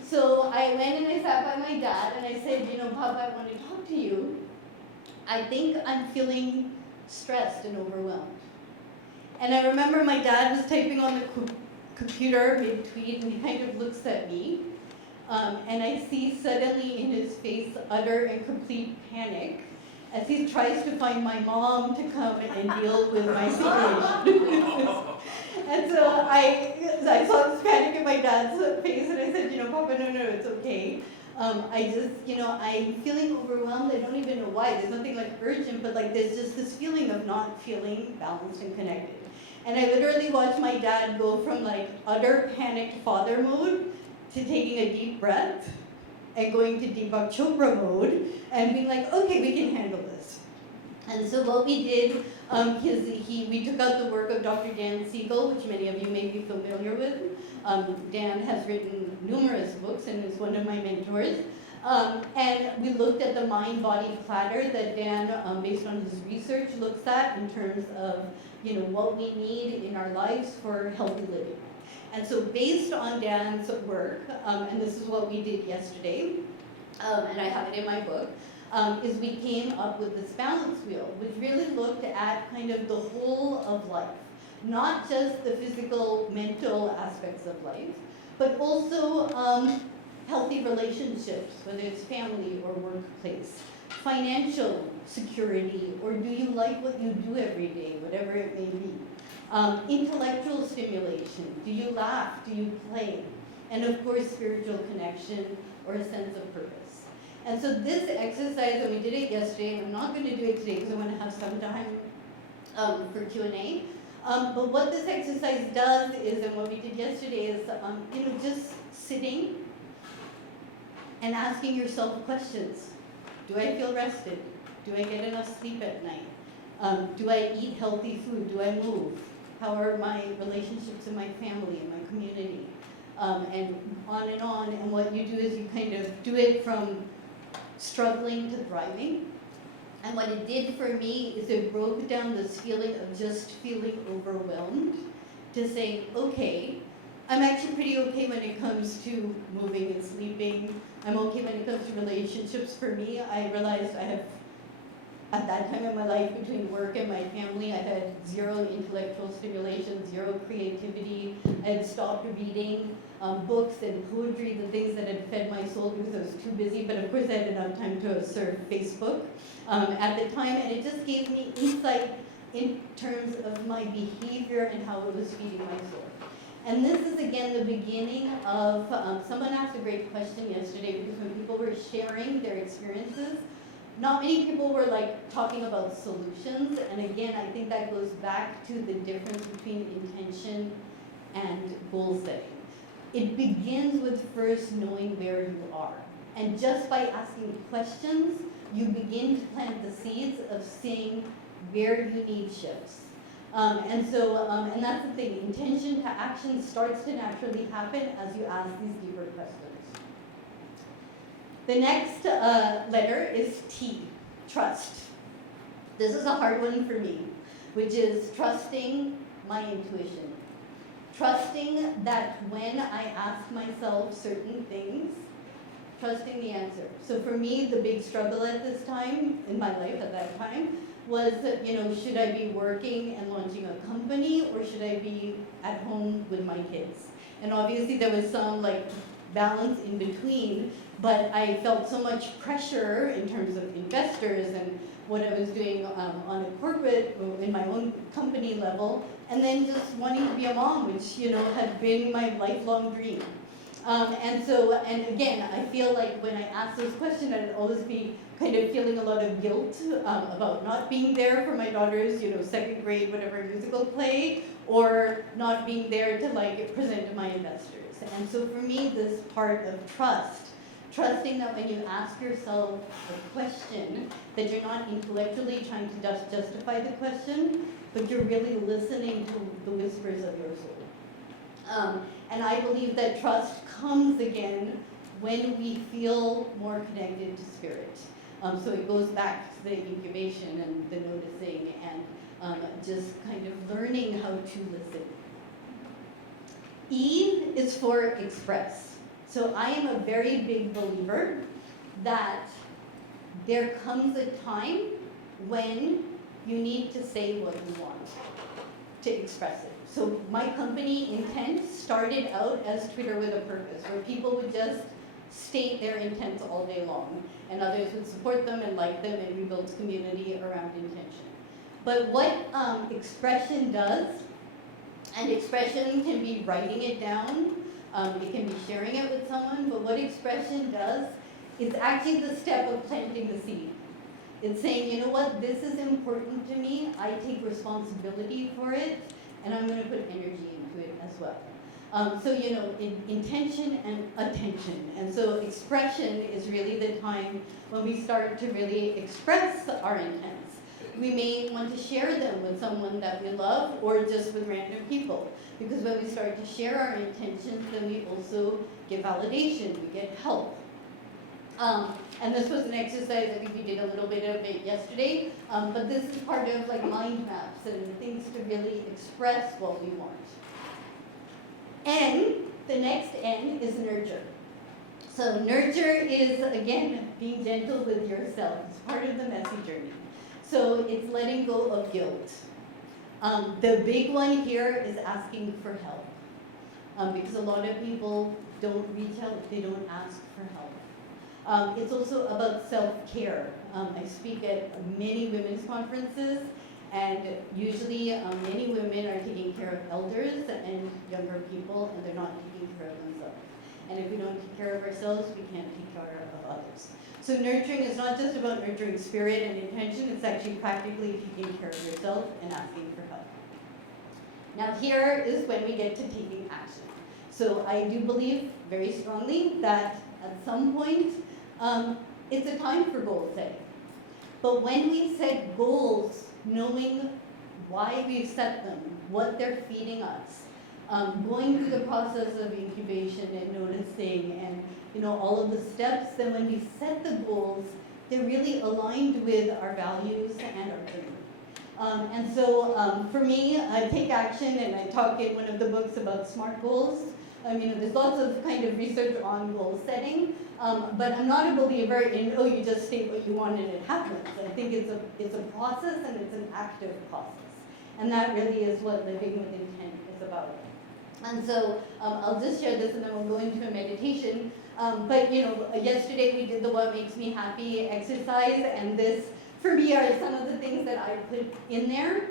So I went and I sat by my dad, and I said, you know, Papa, I want to talk to you. I think I'm feeling stressed and overwhelmed. And I remember my dad was typing on the computer mid-tweet, and he kind of looks at me. And I see suddenly in his face utter and complete panic as he tries to find my mom to come and deal with my situation. And so I saw this panic in my dad's face, and I said, you know, Papa, no, it's okay. I just, you know, I'm feeling overwhelmed. I don't even know why. There's nothing like urgent, but like there's just this feeling of not feeling balanced and connected. And I literally watched my dad go from like utter panicked father mode to taking a deep breath and going to Mallika Chopra mode and being like, okay, we can handle this. And so what we did, we took out the work of Dr. Dan Siegel, which many of you may be familiar with. Dan has written numerous books and is one of my mentors. And we looked at the mind-body platter that Dan, based on his research, looks at in terms of, you know, what we need in our lives for healthy living. And so based on Dan's work, and this is what we did yesterday, and I have it in my book, is we came up with this balance wheel, which really looked at kind of the whole of life. Not just the physical, mental aspects of life, but also healthy relationships, whether it's family or workplace, financial security, or do you like what you do every day, whatever it may be. Intellectual stimulation, do you laugh, do you play? And of course, spiritual connection or a sense of purpose. And so this exercise, and we did it yesterday, and I'm not going to do it today because I want to have some time for Q&A. But what this exercise does is, and what we did yesterday is, you know, just sitting and asking yourself questions. Do I feel rested? Do I get enough sleep at night? Do I eat healthy food? Do I move? How are my relationships in my family, in my community? And on and on. And what you do is you kind of do it from struggling to thriving. And what it did for me is it broke down this feeling of just feeling overwhelmed to saying, okay, I'm actually pretty okay when it comes to moving and sleeping. I'm okay when it comes to relationships. For me, I realized I have, at that time in my life, between work and my family, I had zero intellectual stimulation, zero creativity. I had stopped reading books and poetry, the things that had fed my soul because I was too busy. But of course, I had enough time to surf Facebook at the time, and it just gave me insight in terms of my behavior and how it was feeding my soul. And this is, again, the beginning of, someone asked a great question yesterday, because when people were sharing their experiences, not many people were like talking about solutions. And again, I think that goes back to the difference between intention and goal setting. It begins with first knowing where you are. And just by asking questions, you begin to plant the seeds of seeing where you need shifts. And that's the thing, intention to action starts to naturally happen as you ask these deeper questions. The next letter is T, trust. This is a hard one for me, which is trusting my intuition. Trusting that when I ask myself certain things, trusting the answer. So for me, the big struggle at this time, in my life at that time, was, you know, should I be working and launching a company, or should I be at home with my kids? And obviously there was some like balance in between, but I felt so much pressure in terms of investors and what I was doing on a corporate, in my own company level, and then just wanting to be a mom, which, you know, had been my lifelong dream. And again, I feel like when I ask those questions, I'd always be kind of feeling a lot of guilt about not being there for my daughter's, you know, second grade, whatever musical play, or not being there to like present to my investors. And so for me, this part of trusting that when you ask yourself a question, that you're not intellectually trying to just justify the question, but you're really listening to the whispers of your soul. And I believe that trust comes again when we feel more connected to spirit. So it goes back to the incubation and the noticing and just kind of learning how to listen. E is for express. So I am a very big believer that there comes a time when you need to say what you want to express it. So my company, INTEN, started out as Twitter with a purpose, where people would just state their intents all day long, and others would support them and like them, and we built community around intention. But what expression does, and expression can be writing it down, it can be sharing it with someone, but what expression does is actually the step of planting the seed. It's saying, you know what, this is important to me, I take responsibility for it, and I'm going to put energy into it as well. So, you know, intention and attention. And so expression is really the time when we start to really express our intents. We may want to share them with someone that we love or just with random people. Because when we start to share our intentions, then we also get validation, we get help. And this was an exercise, I think we did a little bit of it yesterday, but this is part of like mind maps and things to really express what we want. N, the next N is nurture. So nurture is, again, being gentle with yourself. It's part of the messy journey. So it's letting go of guilt. The big one here is asking for help. Because a lot of people don't reach out, they don't ask for help. It's also about self-care. I speak at many women's conferences, and usually many women are taking care of elders and younger people, and they're not taking care of themselves. And if we don't take care of ourselves, we can't take care of others. So nurturing is not just about nurturing spirit and intention, it's actually practically taking care of yourself and asking for help. Now here is when we get to taking action. So I do believe very strongly that at some point, it's a time for goal setting. But when we set goals, knowing why we've set them, what they're feeding us, going through the process of incubation and noticing and, you know, all of the steps, then when we set the goals, they're really aligned with our values and our dream. And so for me, I take action, and I talk in one of the books about SMART goals. You know, there's lots of kind of research on goal setting, but I'm not a believer in, oh, you just state what you want and it happens. I think it's a process, and it's an active process. And that really is what living with intent is about. And so I'll just share this, and then we'll go into a meditation. But you know, yesterday we did the What Makes Me Happy exercise, and this, for me, are some of the things that I put in there.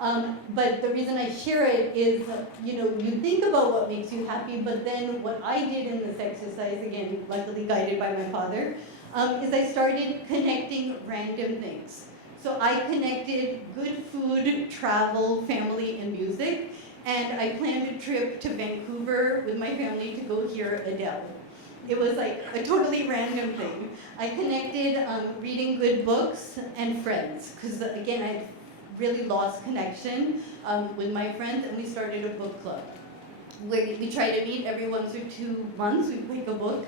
But the reason I share it is, you know, you think about what makes you happy, but then what I did in this exercise, again, luckily guided by my father, is I started connecting random things. So I connected good food, travel, family, and music, and I planned a trip to Vancouver with my family to go hear Adele. It was like a totally random thing. I connected reading good books and friends, because again, I really lost connection with my friends, and we started a book club. We try to meet every 1 or 2 months, we pick a book.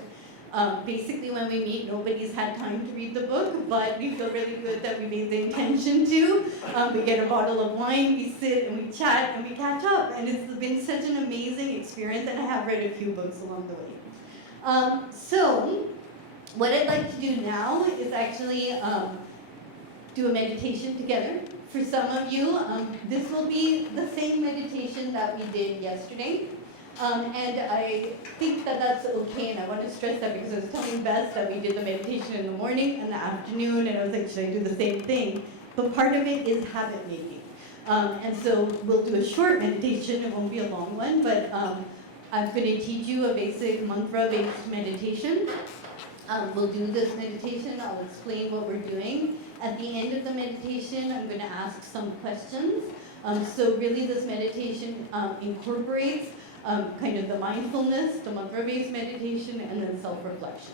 Basically when we meet, nobody's had time to read the book, but we feel really good that we made the intention to. We get a bottle of wine, we sit and we chat and we catch up, and it's been such an amazing experience, and I have read a few books along the way. So what I'd like to do now is actually do a meditation together. For some of you, this will be the same meditation that we did yesterday. And I think that that's okay, and I want to stress that because I was telling Beth that we did the meditation in the morning and the afternoon, and I was like, should I do the same thing? But part of it is habit making. And so we'll do a short meditation, it won't be a long one, but I'm going to teach you a basic mantra-based meditation. We'll do this meditation, I'll explain what we're doing. At the end of the meditation, I'm going to ask some questions. So really this meditation incorporates kind of the mindfulness, the mantra-based meditation, and then self-reflection.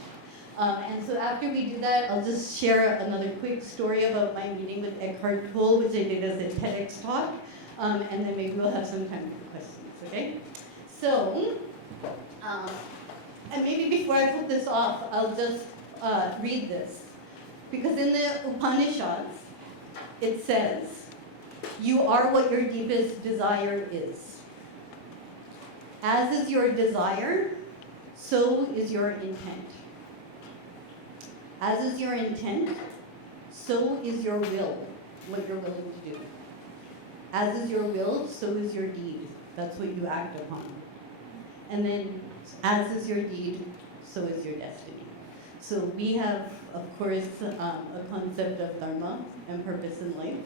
And so after we do that, I'll just share another quick story about my meeting with Eckhart Tolle, which I did as a TEDx talk, and then maybe we'll have some time for questions, okay? So, and maybe before I put this off, I'll just read this. Because in the Upanishads, it says, you are what your deepest desire is. As is your desire, so is your intent. As is your intent, so is your will, what you're willing to do. As is your will, so is your deed. That's what you act upon. And then, as is your deed, so is your destiny. So we have, of course, a concept of dharma and purpose in life.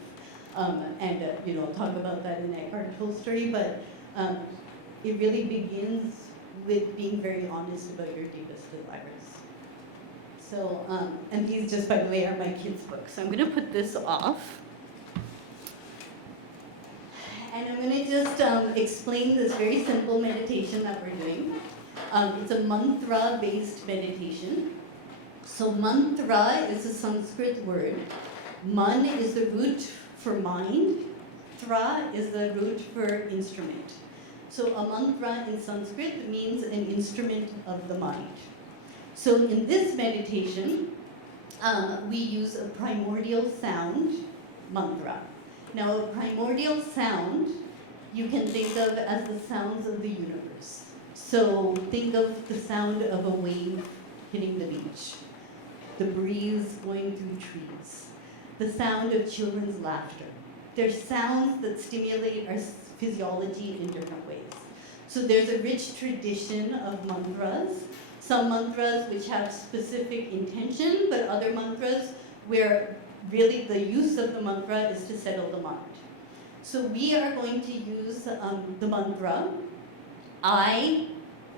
And I'll talk about that in the Eckhart Tolle story, but it really begins with being very honest about your deepest desires. So, and these, just by the way, are my kids' books. So I'm going to put this off. And I'm going to just explain this very simple meditation that we're doing. It's a mantra-based meditation. So mantra is a Sanskrit word. Man is the root for mind. Tra is the root for instrument. So a mantra in Sanskrit means an instrument of the mind. So in this meditation, we use a primordial sound mantra. Now a primordial sound, you can think of as the sounds of the universe. So think of the sound of a wave hitting the beach, the breeze going through trees, the sound of children's laughter. They're sounds that stimulate our physiology in different ways. So there's a rich tradition of mantras. Some mantras which have specific intention, but other mantras where really the use of the mantra is to settle the mind. So we are going to use the mantra, I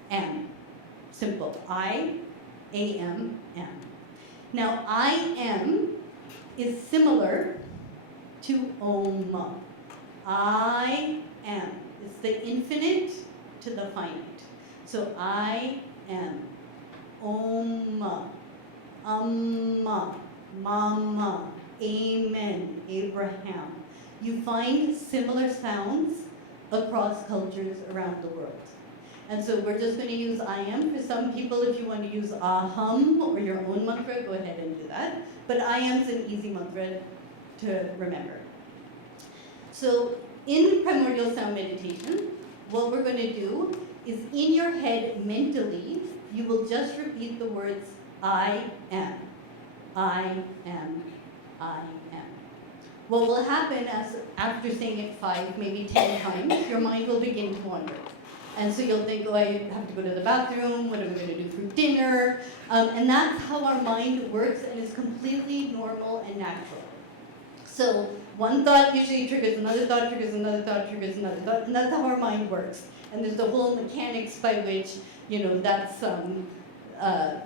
am. Simple. I, A-M, am. Now, I am is similar to Om. I am. It's the infinite to the finite. So I am. Om. Amma. Mama. Amen. Abraham. You find similar sounds across cultures around the world. And so we're just going to use I am. For some people, if you want to use aham or your own mantra, go ahead and do that. But I am is an easy mantra to remember. So in primordial sound meditation, what we're going to do is in your head mentally, you will just repeat the words I am. I am. I am. What will happen as after saying it 5, maybe 10 times, your mind will begin to wander. And so you'll think, oh, I have to go to the bathroom, what am I going to do for dinner? And that's how our mind works and is completely normal and natural. So one thought usually triggers another thought, triggers another thought, triggers another thought, and that's how our mind works. And there's the whole mechanics by which, that's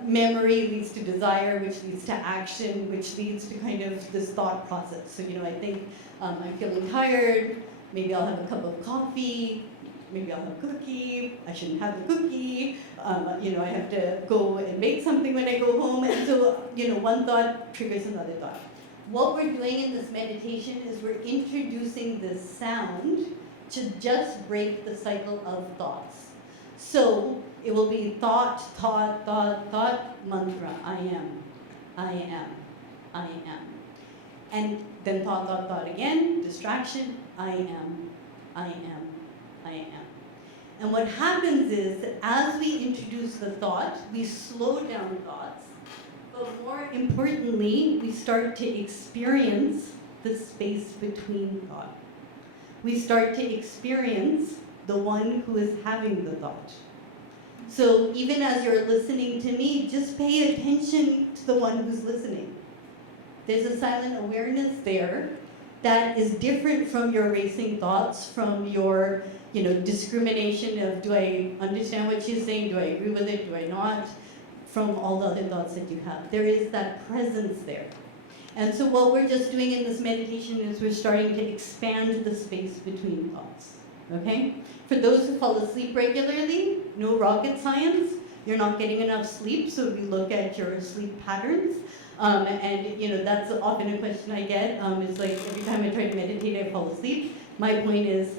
memory leads to desire, which leads to action, which leads to kind of this thought process. So, I think I'm feeling tired, maybe I'll have a cup of coffee, maybe I'll have a cookie, I shouldn't have the cookie, I have to go and make something when I go home, and so, one thought triggers another thought. What we're doing in this meditation is we're introducing this sound to just break the cycle of thoughts. So it will be thought, thought, thought, thought, mantra, I am, I am, I am. And then thought, thought, thought again, distraction, I am, I am, I am. And what happens is that as we introduce the thought, we slow down thoughts, but more importantly, we start to experience the space between thought. We start to experience the one who is having the thought. So even as you're listening to me, just pay attention to the one who's listening. There's a silent awareness there that is different from your racing thoughts, from your discrimination of, do I understand what she's saying, do I agree with it, do I not, from all the other thoughts that you have. There is that presence there. And so what we're just doing in this meditation is we're starting to expand the space between thoughts, okay? For those who fall asleep regularly, no rocket science, you're not getting enough sleep, so we look at your sleep patterns. And that's often a question I get, is like every time I try to meditate, I fall asleep. My point is,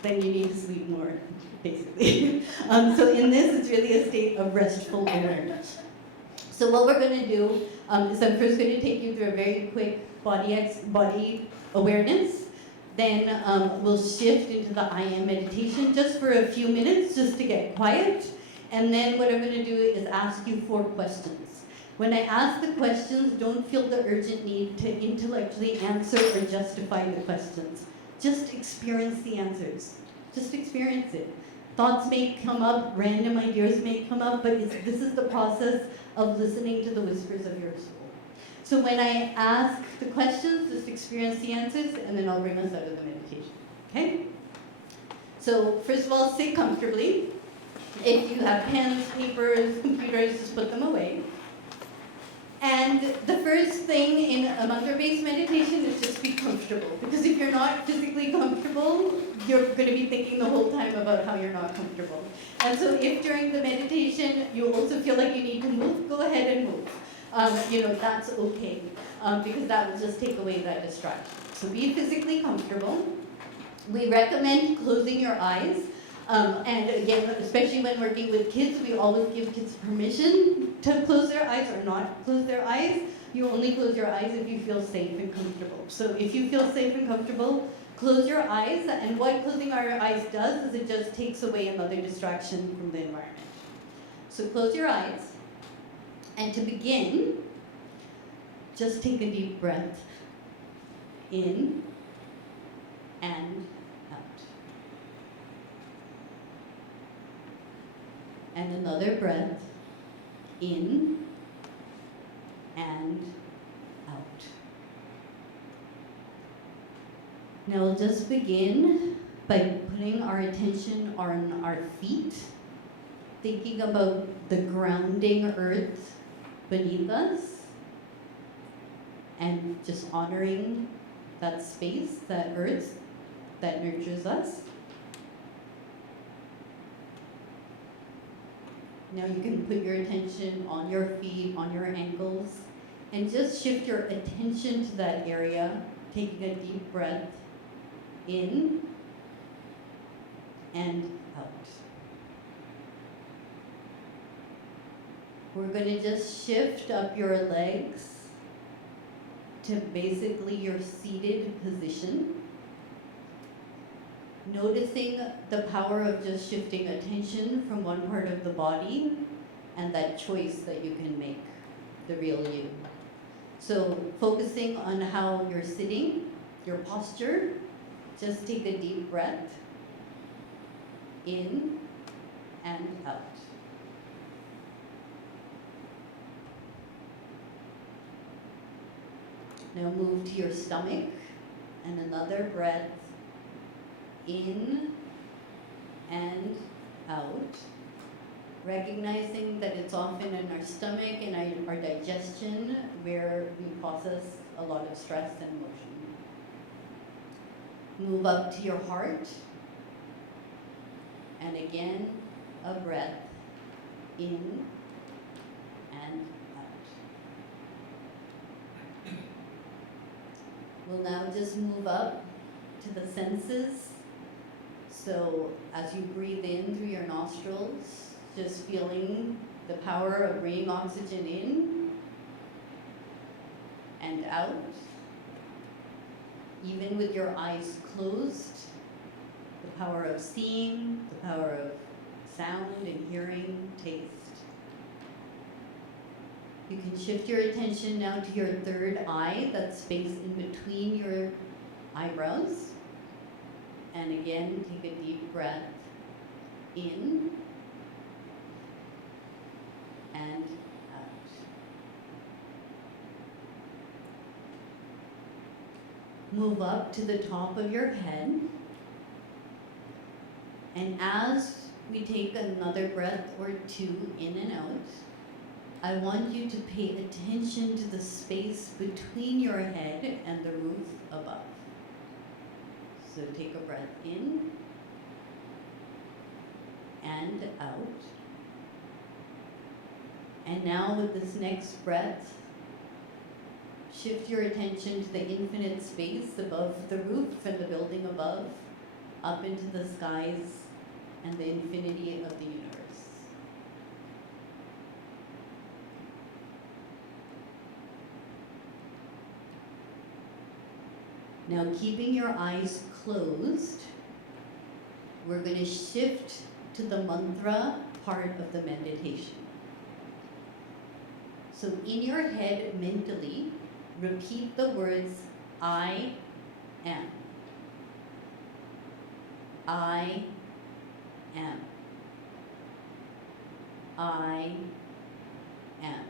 then you need to sleep more, basically. So in this, it's really a state of restful awareness. So what we're going to do is I'm first going to take you through a very quick body awareness. Then we'll shift into the I am meditation just for a few minutes, just to get quiet. And then what I'm going to do is ask you 4 questions. When I ask the questions, don't feel the urgent need to intellectually answer or justify the questions. Just experience the answers. Just experience it. Thoughts may come up, random ideas may come up, but this is the process of listening to the whispers of your soul. So when I ask the questions, just experience the answers, and then I'll bring us out of the meditation. Okay? So first of all, sit comfortably. If you have pens, papers, computers, just put them away. And the first thing in a mantra-based meditation is just be comfortable. Because if you're not physically comfortable, you're going to be thinking the whole time about how you're not comfortable. And so if during the meditation you also feel like you need to move, go ahead and move. That's okay. Because that will just take away that distraction. So be physically comfortable. We recommend closing your eyes. And again, especially when working with kids, we always give kids permission to close their eyes or not close their eyes. You only close your eyes if you feel safe and comfortable. So if you feel safe and comfortable, close your eyes. And what closing our eyes does is it just takes away another distraction from the environment. So close your eyes. And to begin, just take a deep breath in and and another breath in and out. Now we'll just begin by putting our attention on our feet, thinking about the grounding earth beneath us, and just honoring that space, that earth that nurtures us. Now you can put your attention on your feet, on your ankles, and just shift your attention to that area, taking a deep breath in and out. We're going to just shift up your legs to basically your seated position. Noticing the power of just shifting attention from one part of the body and that choice that you can make, the real you. So focusing on how you're sitting, your posture, just take a deep breath in and out. Now move to your stomach and another breath in and out, recognizing that it's often in our stomach and our digestion where we process a lot of stress and emotion. Move up to your heart, and again, a breath in and out. We'll now just move up to the senses. So as you breathe in through your nostrils, just feeling the power of bringing oxygen in and out. Even with your eyes closed, the power of seeing, the power of sound and hearing, taste. You can shift your attention now to your third eye, that space in between your eyebrows. And again, take a deep breath in and out. Move up to the top of your head. And as we take another breath or two in and out, I want you to pay attention to the space between your head and the roof above. So take a breath in and out. And now with this next breath, shift your attention to the infinite space above the roof and the building above, up into the skies and the infinity of the universe. Now, keeping your eyes closed, we're going to shift to the mantra part of the meditation. So in your head, mentally, repeat the words, I am. I am. I am.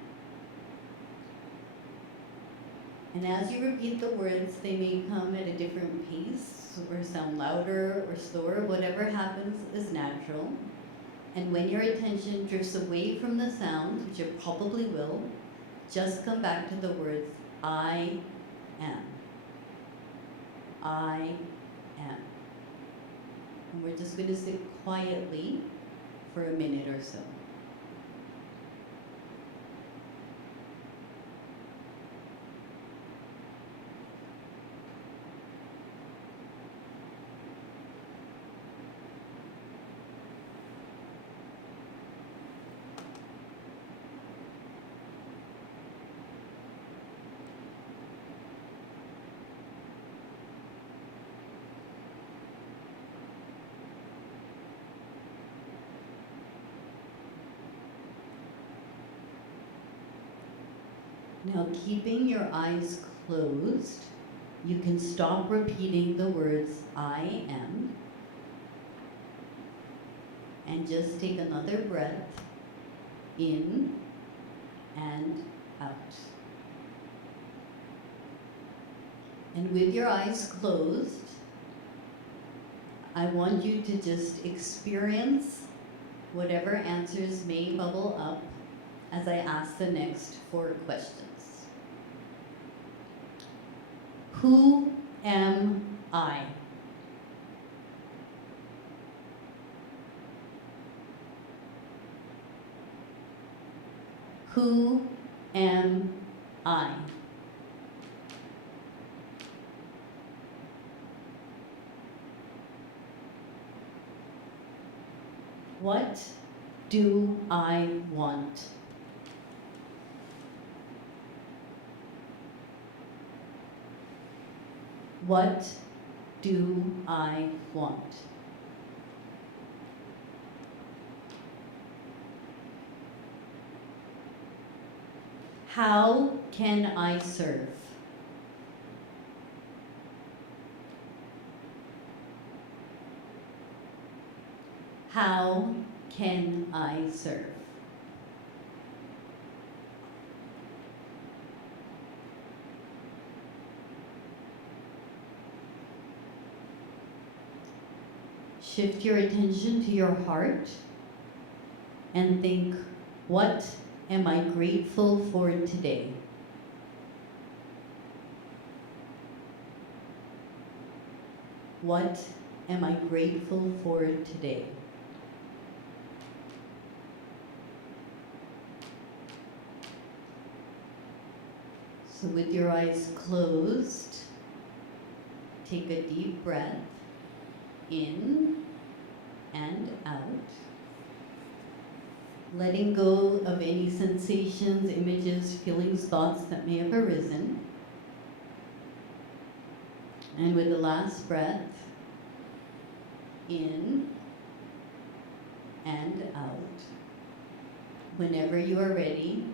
And as you repeat the words, they may come at a different pace or sound louder or slower. Whatever happens is natural. And when your attention drifts away from the sound, which it probably will, just come back to the words, I am. I am. And we're just going to sit quietly for a minute or so. Now, keeping your eyes closed, you can stop repeating the words, I am, and just take another breath in and out. And with your eyes closed, I want you to just experience whatever answers may bubble up as I ask the next 4 questions. Who am I? Who am I? What do I want? What do I want? How can I serve? How can I serve? Shift your attention to your heart and think, what am I grateful for today? What am I grateful for today? So with your eyes closed, take a deep breath in and out, letting go of any sensations, images, feelings, thoughts that may have arisen. And with the last breath, in and out. Whenever you are ready,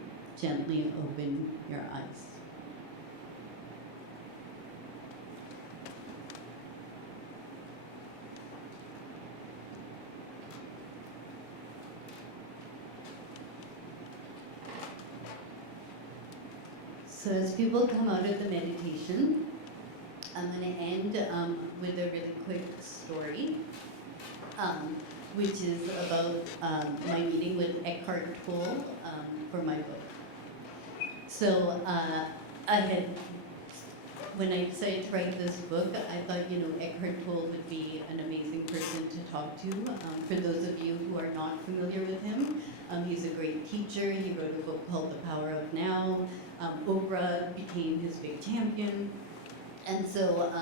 gently open your eyes. So as people come out of the meditation, I'm going to end with a really quick story, which is about my meeting with Eckhart Tolle for my book. So when I decided to write this book, I thought, Eckhart Tolle would be an amazing person to talk to. For those of you who are not familiar with him, he's a great teacher. He wrote a book called The Power of Now. Oprah became his big champion. And so,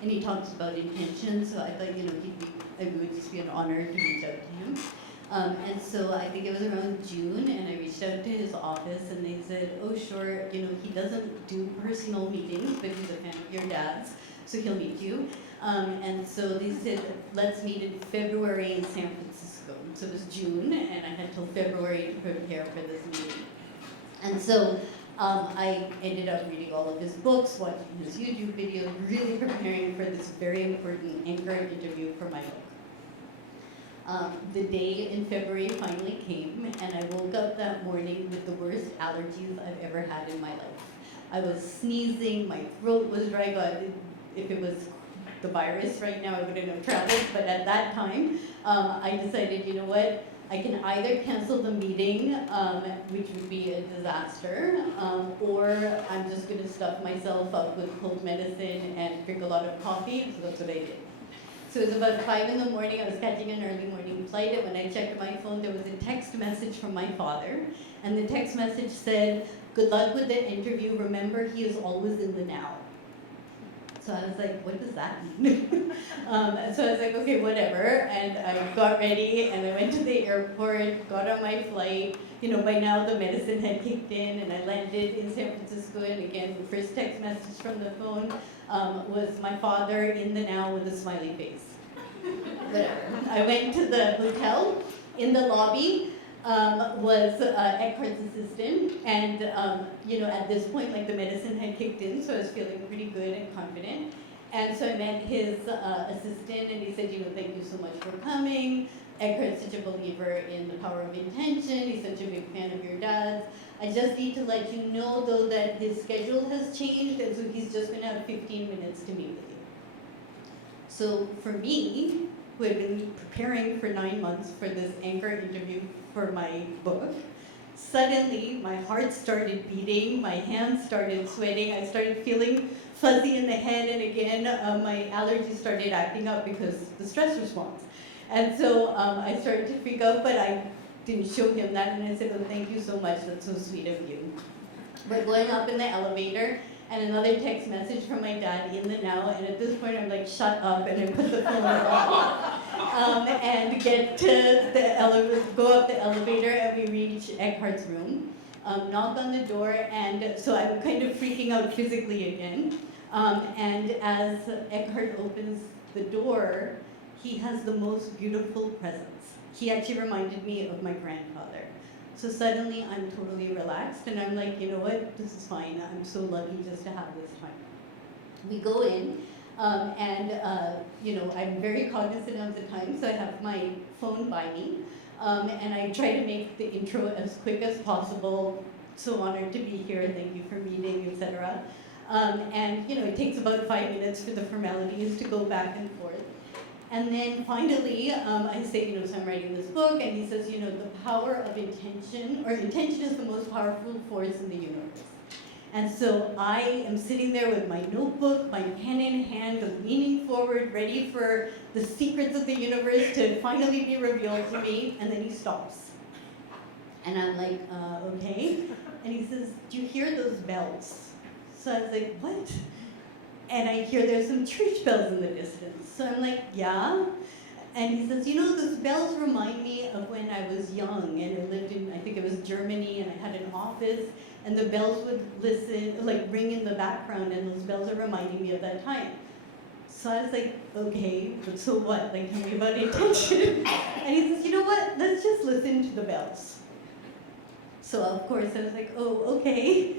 and he talks about intention, so I thought, it would just be an honor to reach out to him. And so I think it was around June, and I reached out to his office, and they said, oh, sure, he doesn't do personal meetings, but he's a fan of your dad's, so he'll meet you. And so they said, let's meet in February in San Francisco. So it was June, and I had till February to prepare for this meeting. And so I ended up reading all of his books, watching his YouTube videos, really preparing for this very important anchor interview for my book. The day in February finally came, and I woke up that morning with the worst allergies I've ever had in my life. I was sneezing, my throat was dry. God, if it was the virus right now, I wouldn't have traveled, but at that time, I decided, you know what, I can either cancel the meeting, which would be a disaster, or I'm just going to stuff myself up with cold medicine and drink a lot of coffee, so that's what I did. So it was about 5 in the morning, I was catching an early morning flight, and when I checked my phone, there was a text message from my father, and the text message said, good luck with the interview, remember he is always in the now. So I was like, what does that mean? So I was like, okay, whatever. And I got ready and I went to the airport, got on my flight. By now the medicine had kicked in and I landed in San Francisco. And again, the first text message from the phone was my father in the now with a smiley face. Whatever. I went to the hotel. In the lobby was Eckhart's assistant, and at this point, like the medicine had kicked in, so I was feeling pretty good and confident. And so I met his assistant, and he said, thank you so much for coming. Eckhart's such a believer in the power of intention. He's such a big fan of your dad's. I just need to let you know, though, that his schedule has changed, and so he's just going to have 15 minutes to meet with you. So for me, who had been preparing for 9 months for this anchor interview for my book, suddenly my heart started beating, my hands started sweating, I started feeling fuzzy in the head, and again, my allergies started acting up because the stress response. And so I started to freak out, but I didn't show him that, and I said, oh, thank you so much, that's so sweet of you. We're going up in the elevator, and another text message from my dad in the now, and at this point I'm like, shut up, and I put the phone on, and get to the elevator, go up the elevator, and we reach Eckhart's room, knock on the door, and so I'm kind of freaking out physically again, and as Eckhart opens the door, he has the most beautiful presence. He actually reminded me of my grandfather. So suddenly I'm totally relaxed and I'm like, you know what, this is fine. I'm so lucky just to have this time. We go in and I'm very cognizant of the time, so I have my phone by me and I try to make the intro as quick as possible. So honored to be here, thank you for meeting, etc. And it takes about 5 minutes for the formalities to go back and forth. And then finally, I say, so I'm writing this book, and he says, the power of intention, or intention is the most powerful force in the universe. And so I am sitting there with my notebook, my pen in hand, leaning forward, ready for the secrets of the universe to finally be revealed to me, and then he stops. And I'm like, okay. And he says, do you hear those bells? So I was like, what? And I hear there's some church bells in the distance. So I'm like, yeah. And he says, those bells remind me of when I was young and I lived in, I think it was Germany, and I had an office, and the bells would ring in the background, and those bells are reminding me of that time. So I was like, okay, but so what? Tell me about intention. And he says, you know what? Let's just listen to the bells. So of course I was like, oh, okay.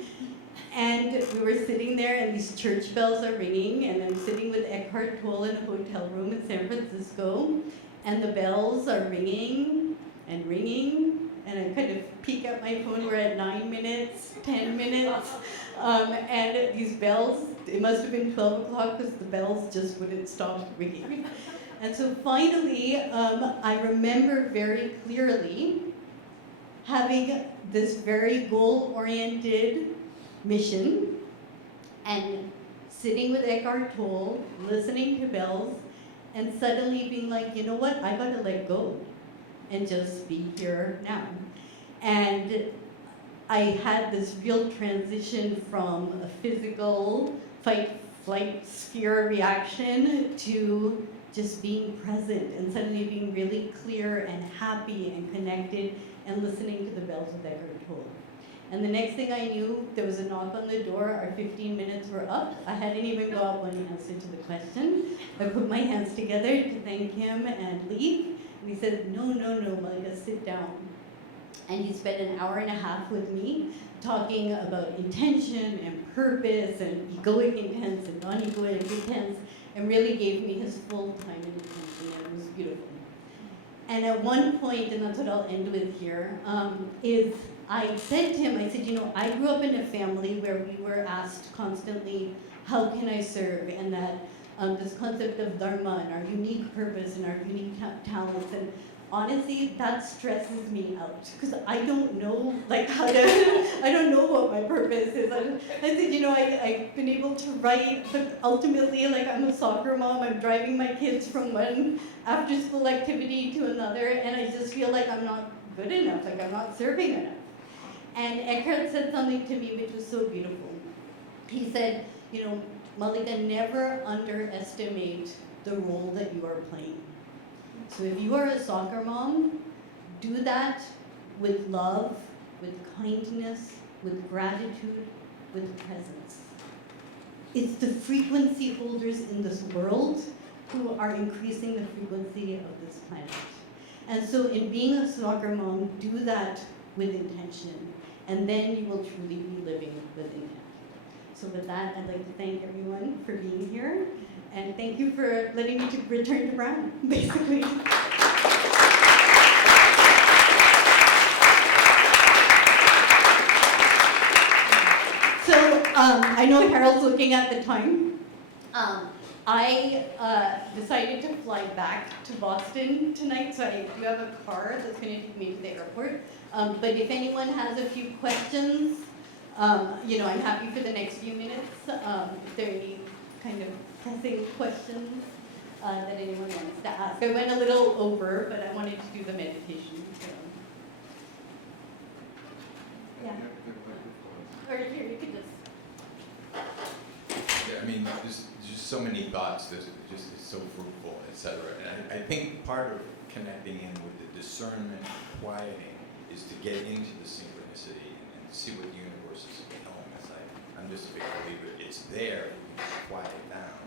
And we were sitting there, and these church bells are ringing, and I'm sitting with Eckhart Tolle in a hotel room in San Francisco, and the bells are ringing and ringing and I kind of peek at my phone, we're at 9 minutes, 10 minutes, and these bells, it must have been 12 o'clock because the bells just wouldn't stop ringing. And so finally, I remember very clearly having this very goal-oriented mission and sitting with Eckhart Tolle, listening to bells, and suddenly being like, you know what, I gotta let go and just be here now. And I had this real transition from a physical fight, flight, fear reaction to just being present and suddenly being really clear and happy and connected and listening to the bells of Eckhart Tolle. And the next thing I knew, there was a knock on the door, our 15 minutes were up. I hadn't even got up when he answered to the question. I put my hands together to thank him and leave. And he said, no, Malika, sit down. And he spent an hour and a half with me talking about intention and purpose and egoic intents and non-egoic intents, and really gave me his full time and attention, and it was beautiful. And at one point, and that's what I'll end with here, is I said to him, I said, you know, I grew up in a family where we were asked constantly, how can I serve? And that this concept of dharma and our unique purpose and our unique talents. And honestly, that stresses me out because I don't know like how to, I don't know what my purpose is. I said, you know, I've been able to write, but ultimately, like I'm a soccer mom, I'm driving my kids from one after school activity to another, and I just feel like I'm not good enough, like I'm not serving enough. And Eckhart said something to me which was so beautiful. He said, you know, Malika, never underestimate the role that you are playing. So if you are a soccer mom, do that with love, with kindness, with gratitude, with presence. It's the frequency holders in this world who are increasing the frequency of this planet. And so in being a soccer mom, do that with intention, and then you will truly be living with intent. So with that, I'd like to thank everyone for being here, and thank you for letting me to return to Brown, basically. So I know Harold's looking at the time. I decided to fly back to Boston tonight, so I do have a car that's going to take me to the airport. But if anyone has a few questions, you know, I'm happy for the next few minutes. If there are any kind of pressing questions that anyone wants to ask. I went a little over, but I wanted to do the meditation. So. Yeah. Or here, you could just. Yeah, I mean, there's just so many thoughts. This just is so fruitful, etc. And I think part of connecting in with the discernment, quieting, is to get into the synchronicity and see what the universe is telling us. I'm just a big believer. It's there. You can just quiet it down.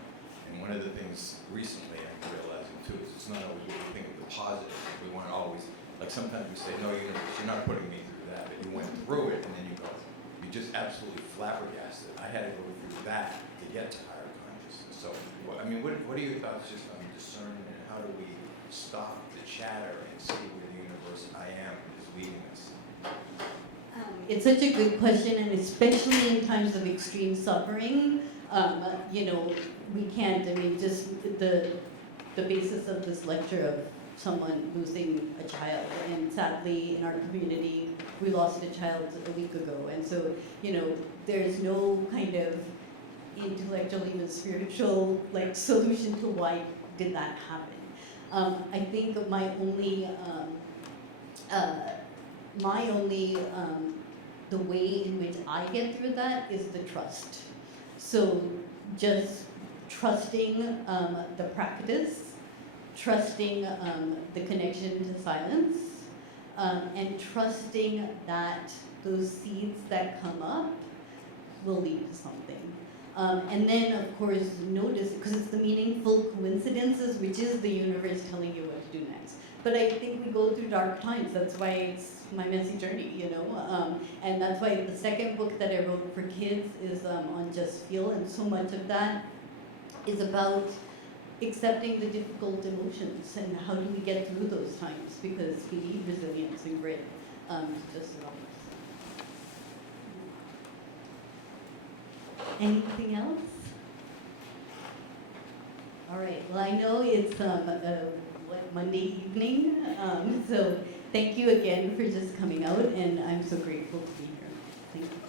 And one of the things recently I'm realizing too is it's not always what we think of the positive. We want to always, like sometimes we say, no, universe, you're not putting me through that, but you went through it, and then you go, you just absolutely flabbergasted. I had to go through that to get to higher consciousness. So, I mean, what are your thoughts just on discernment, and how do we stop the chatter and see where the universe I am is leading us? It's such a good question, and especially in times of extreme suffering, you know, we can't, I mean, just the basis of this lecture of someone losing a child, and sadly in our community, we lost a child a week ago, and so, you know, there's no kind of intellectual, even spiritual, like, solution to why did that happen. I think my only, the way in which I get through that is the trust. So just trusting the practice, trusting the connection to silence, and trusting that those seeds that come up will lead to something. And then, of course, notice, because it's the meaningful coincidences, which is the universe telling you what to do next. But I think we go through dark times. That's why it's my messy journey, you know? And that's why the second book that I wrote for kids is on Just Feel, and so much of that is about accepting the difficult emotions and how do we get through those times, because we need resilience and grit. to just love us. Anything else? All right. Well, I know it's Monday evening, so thank you again for just coming out, and I'm so grateful to be here. Thank you.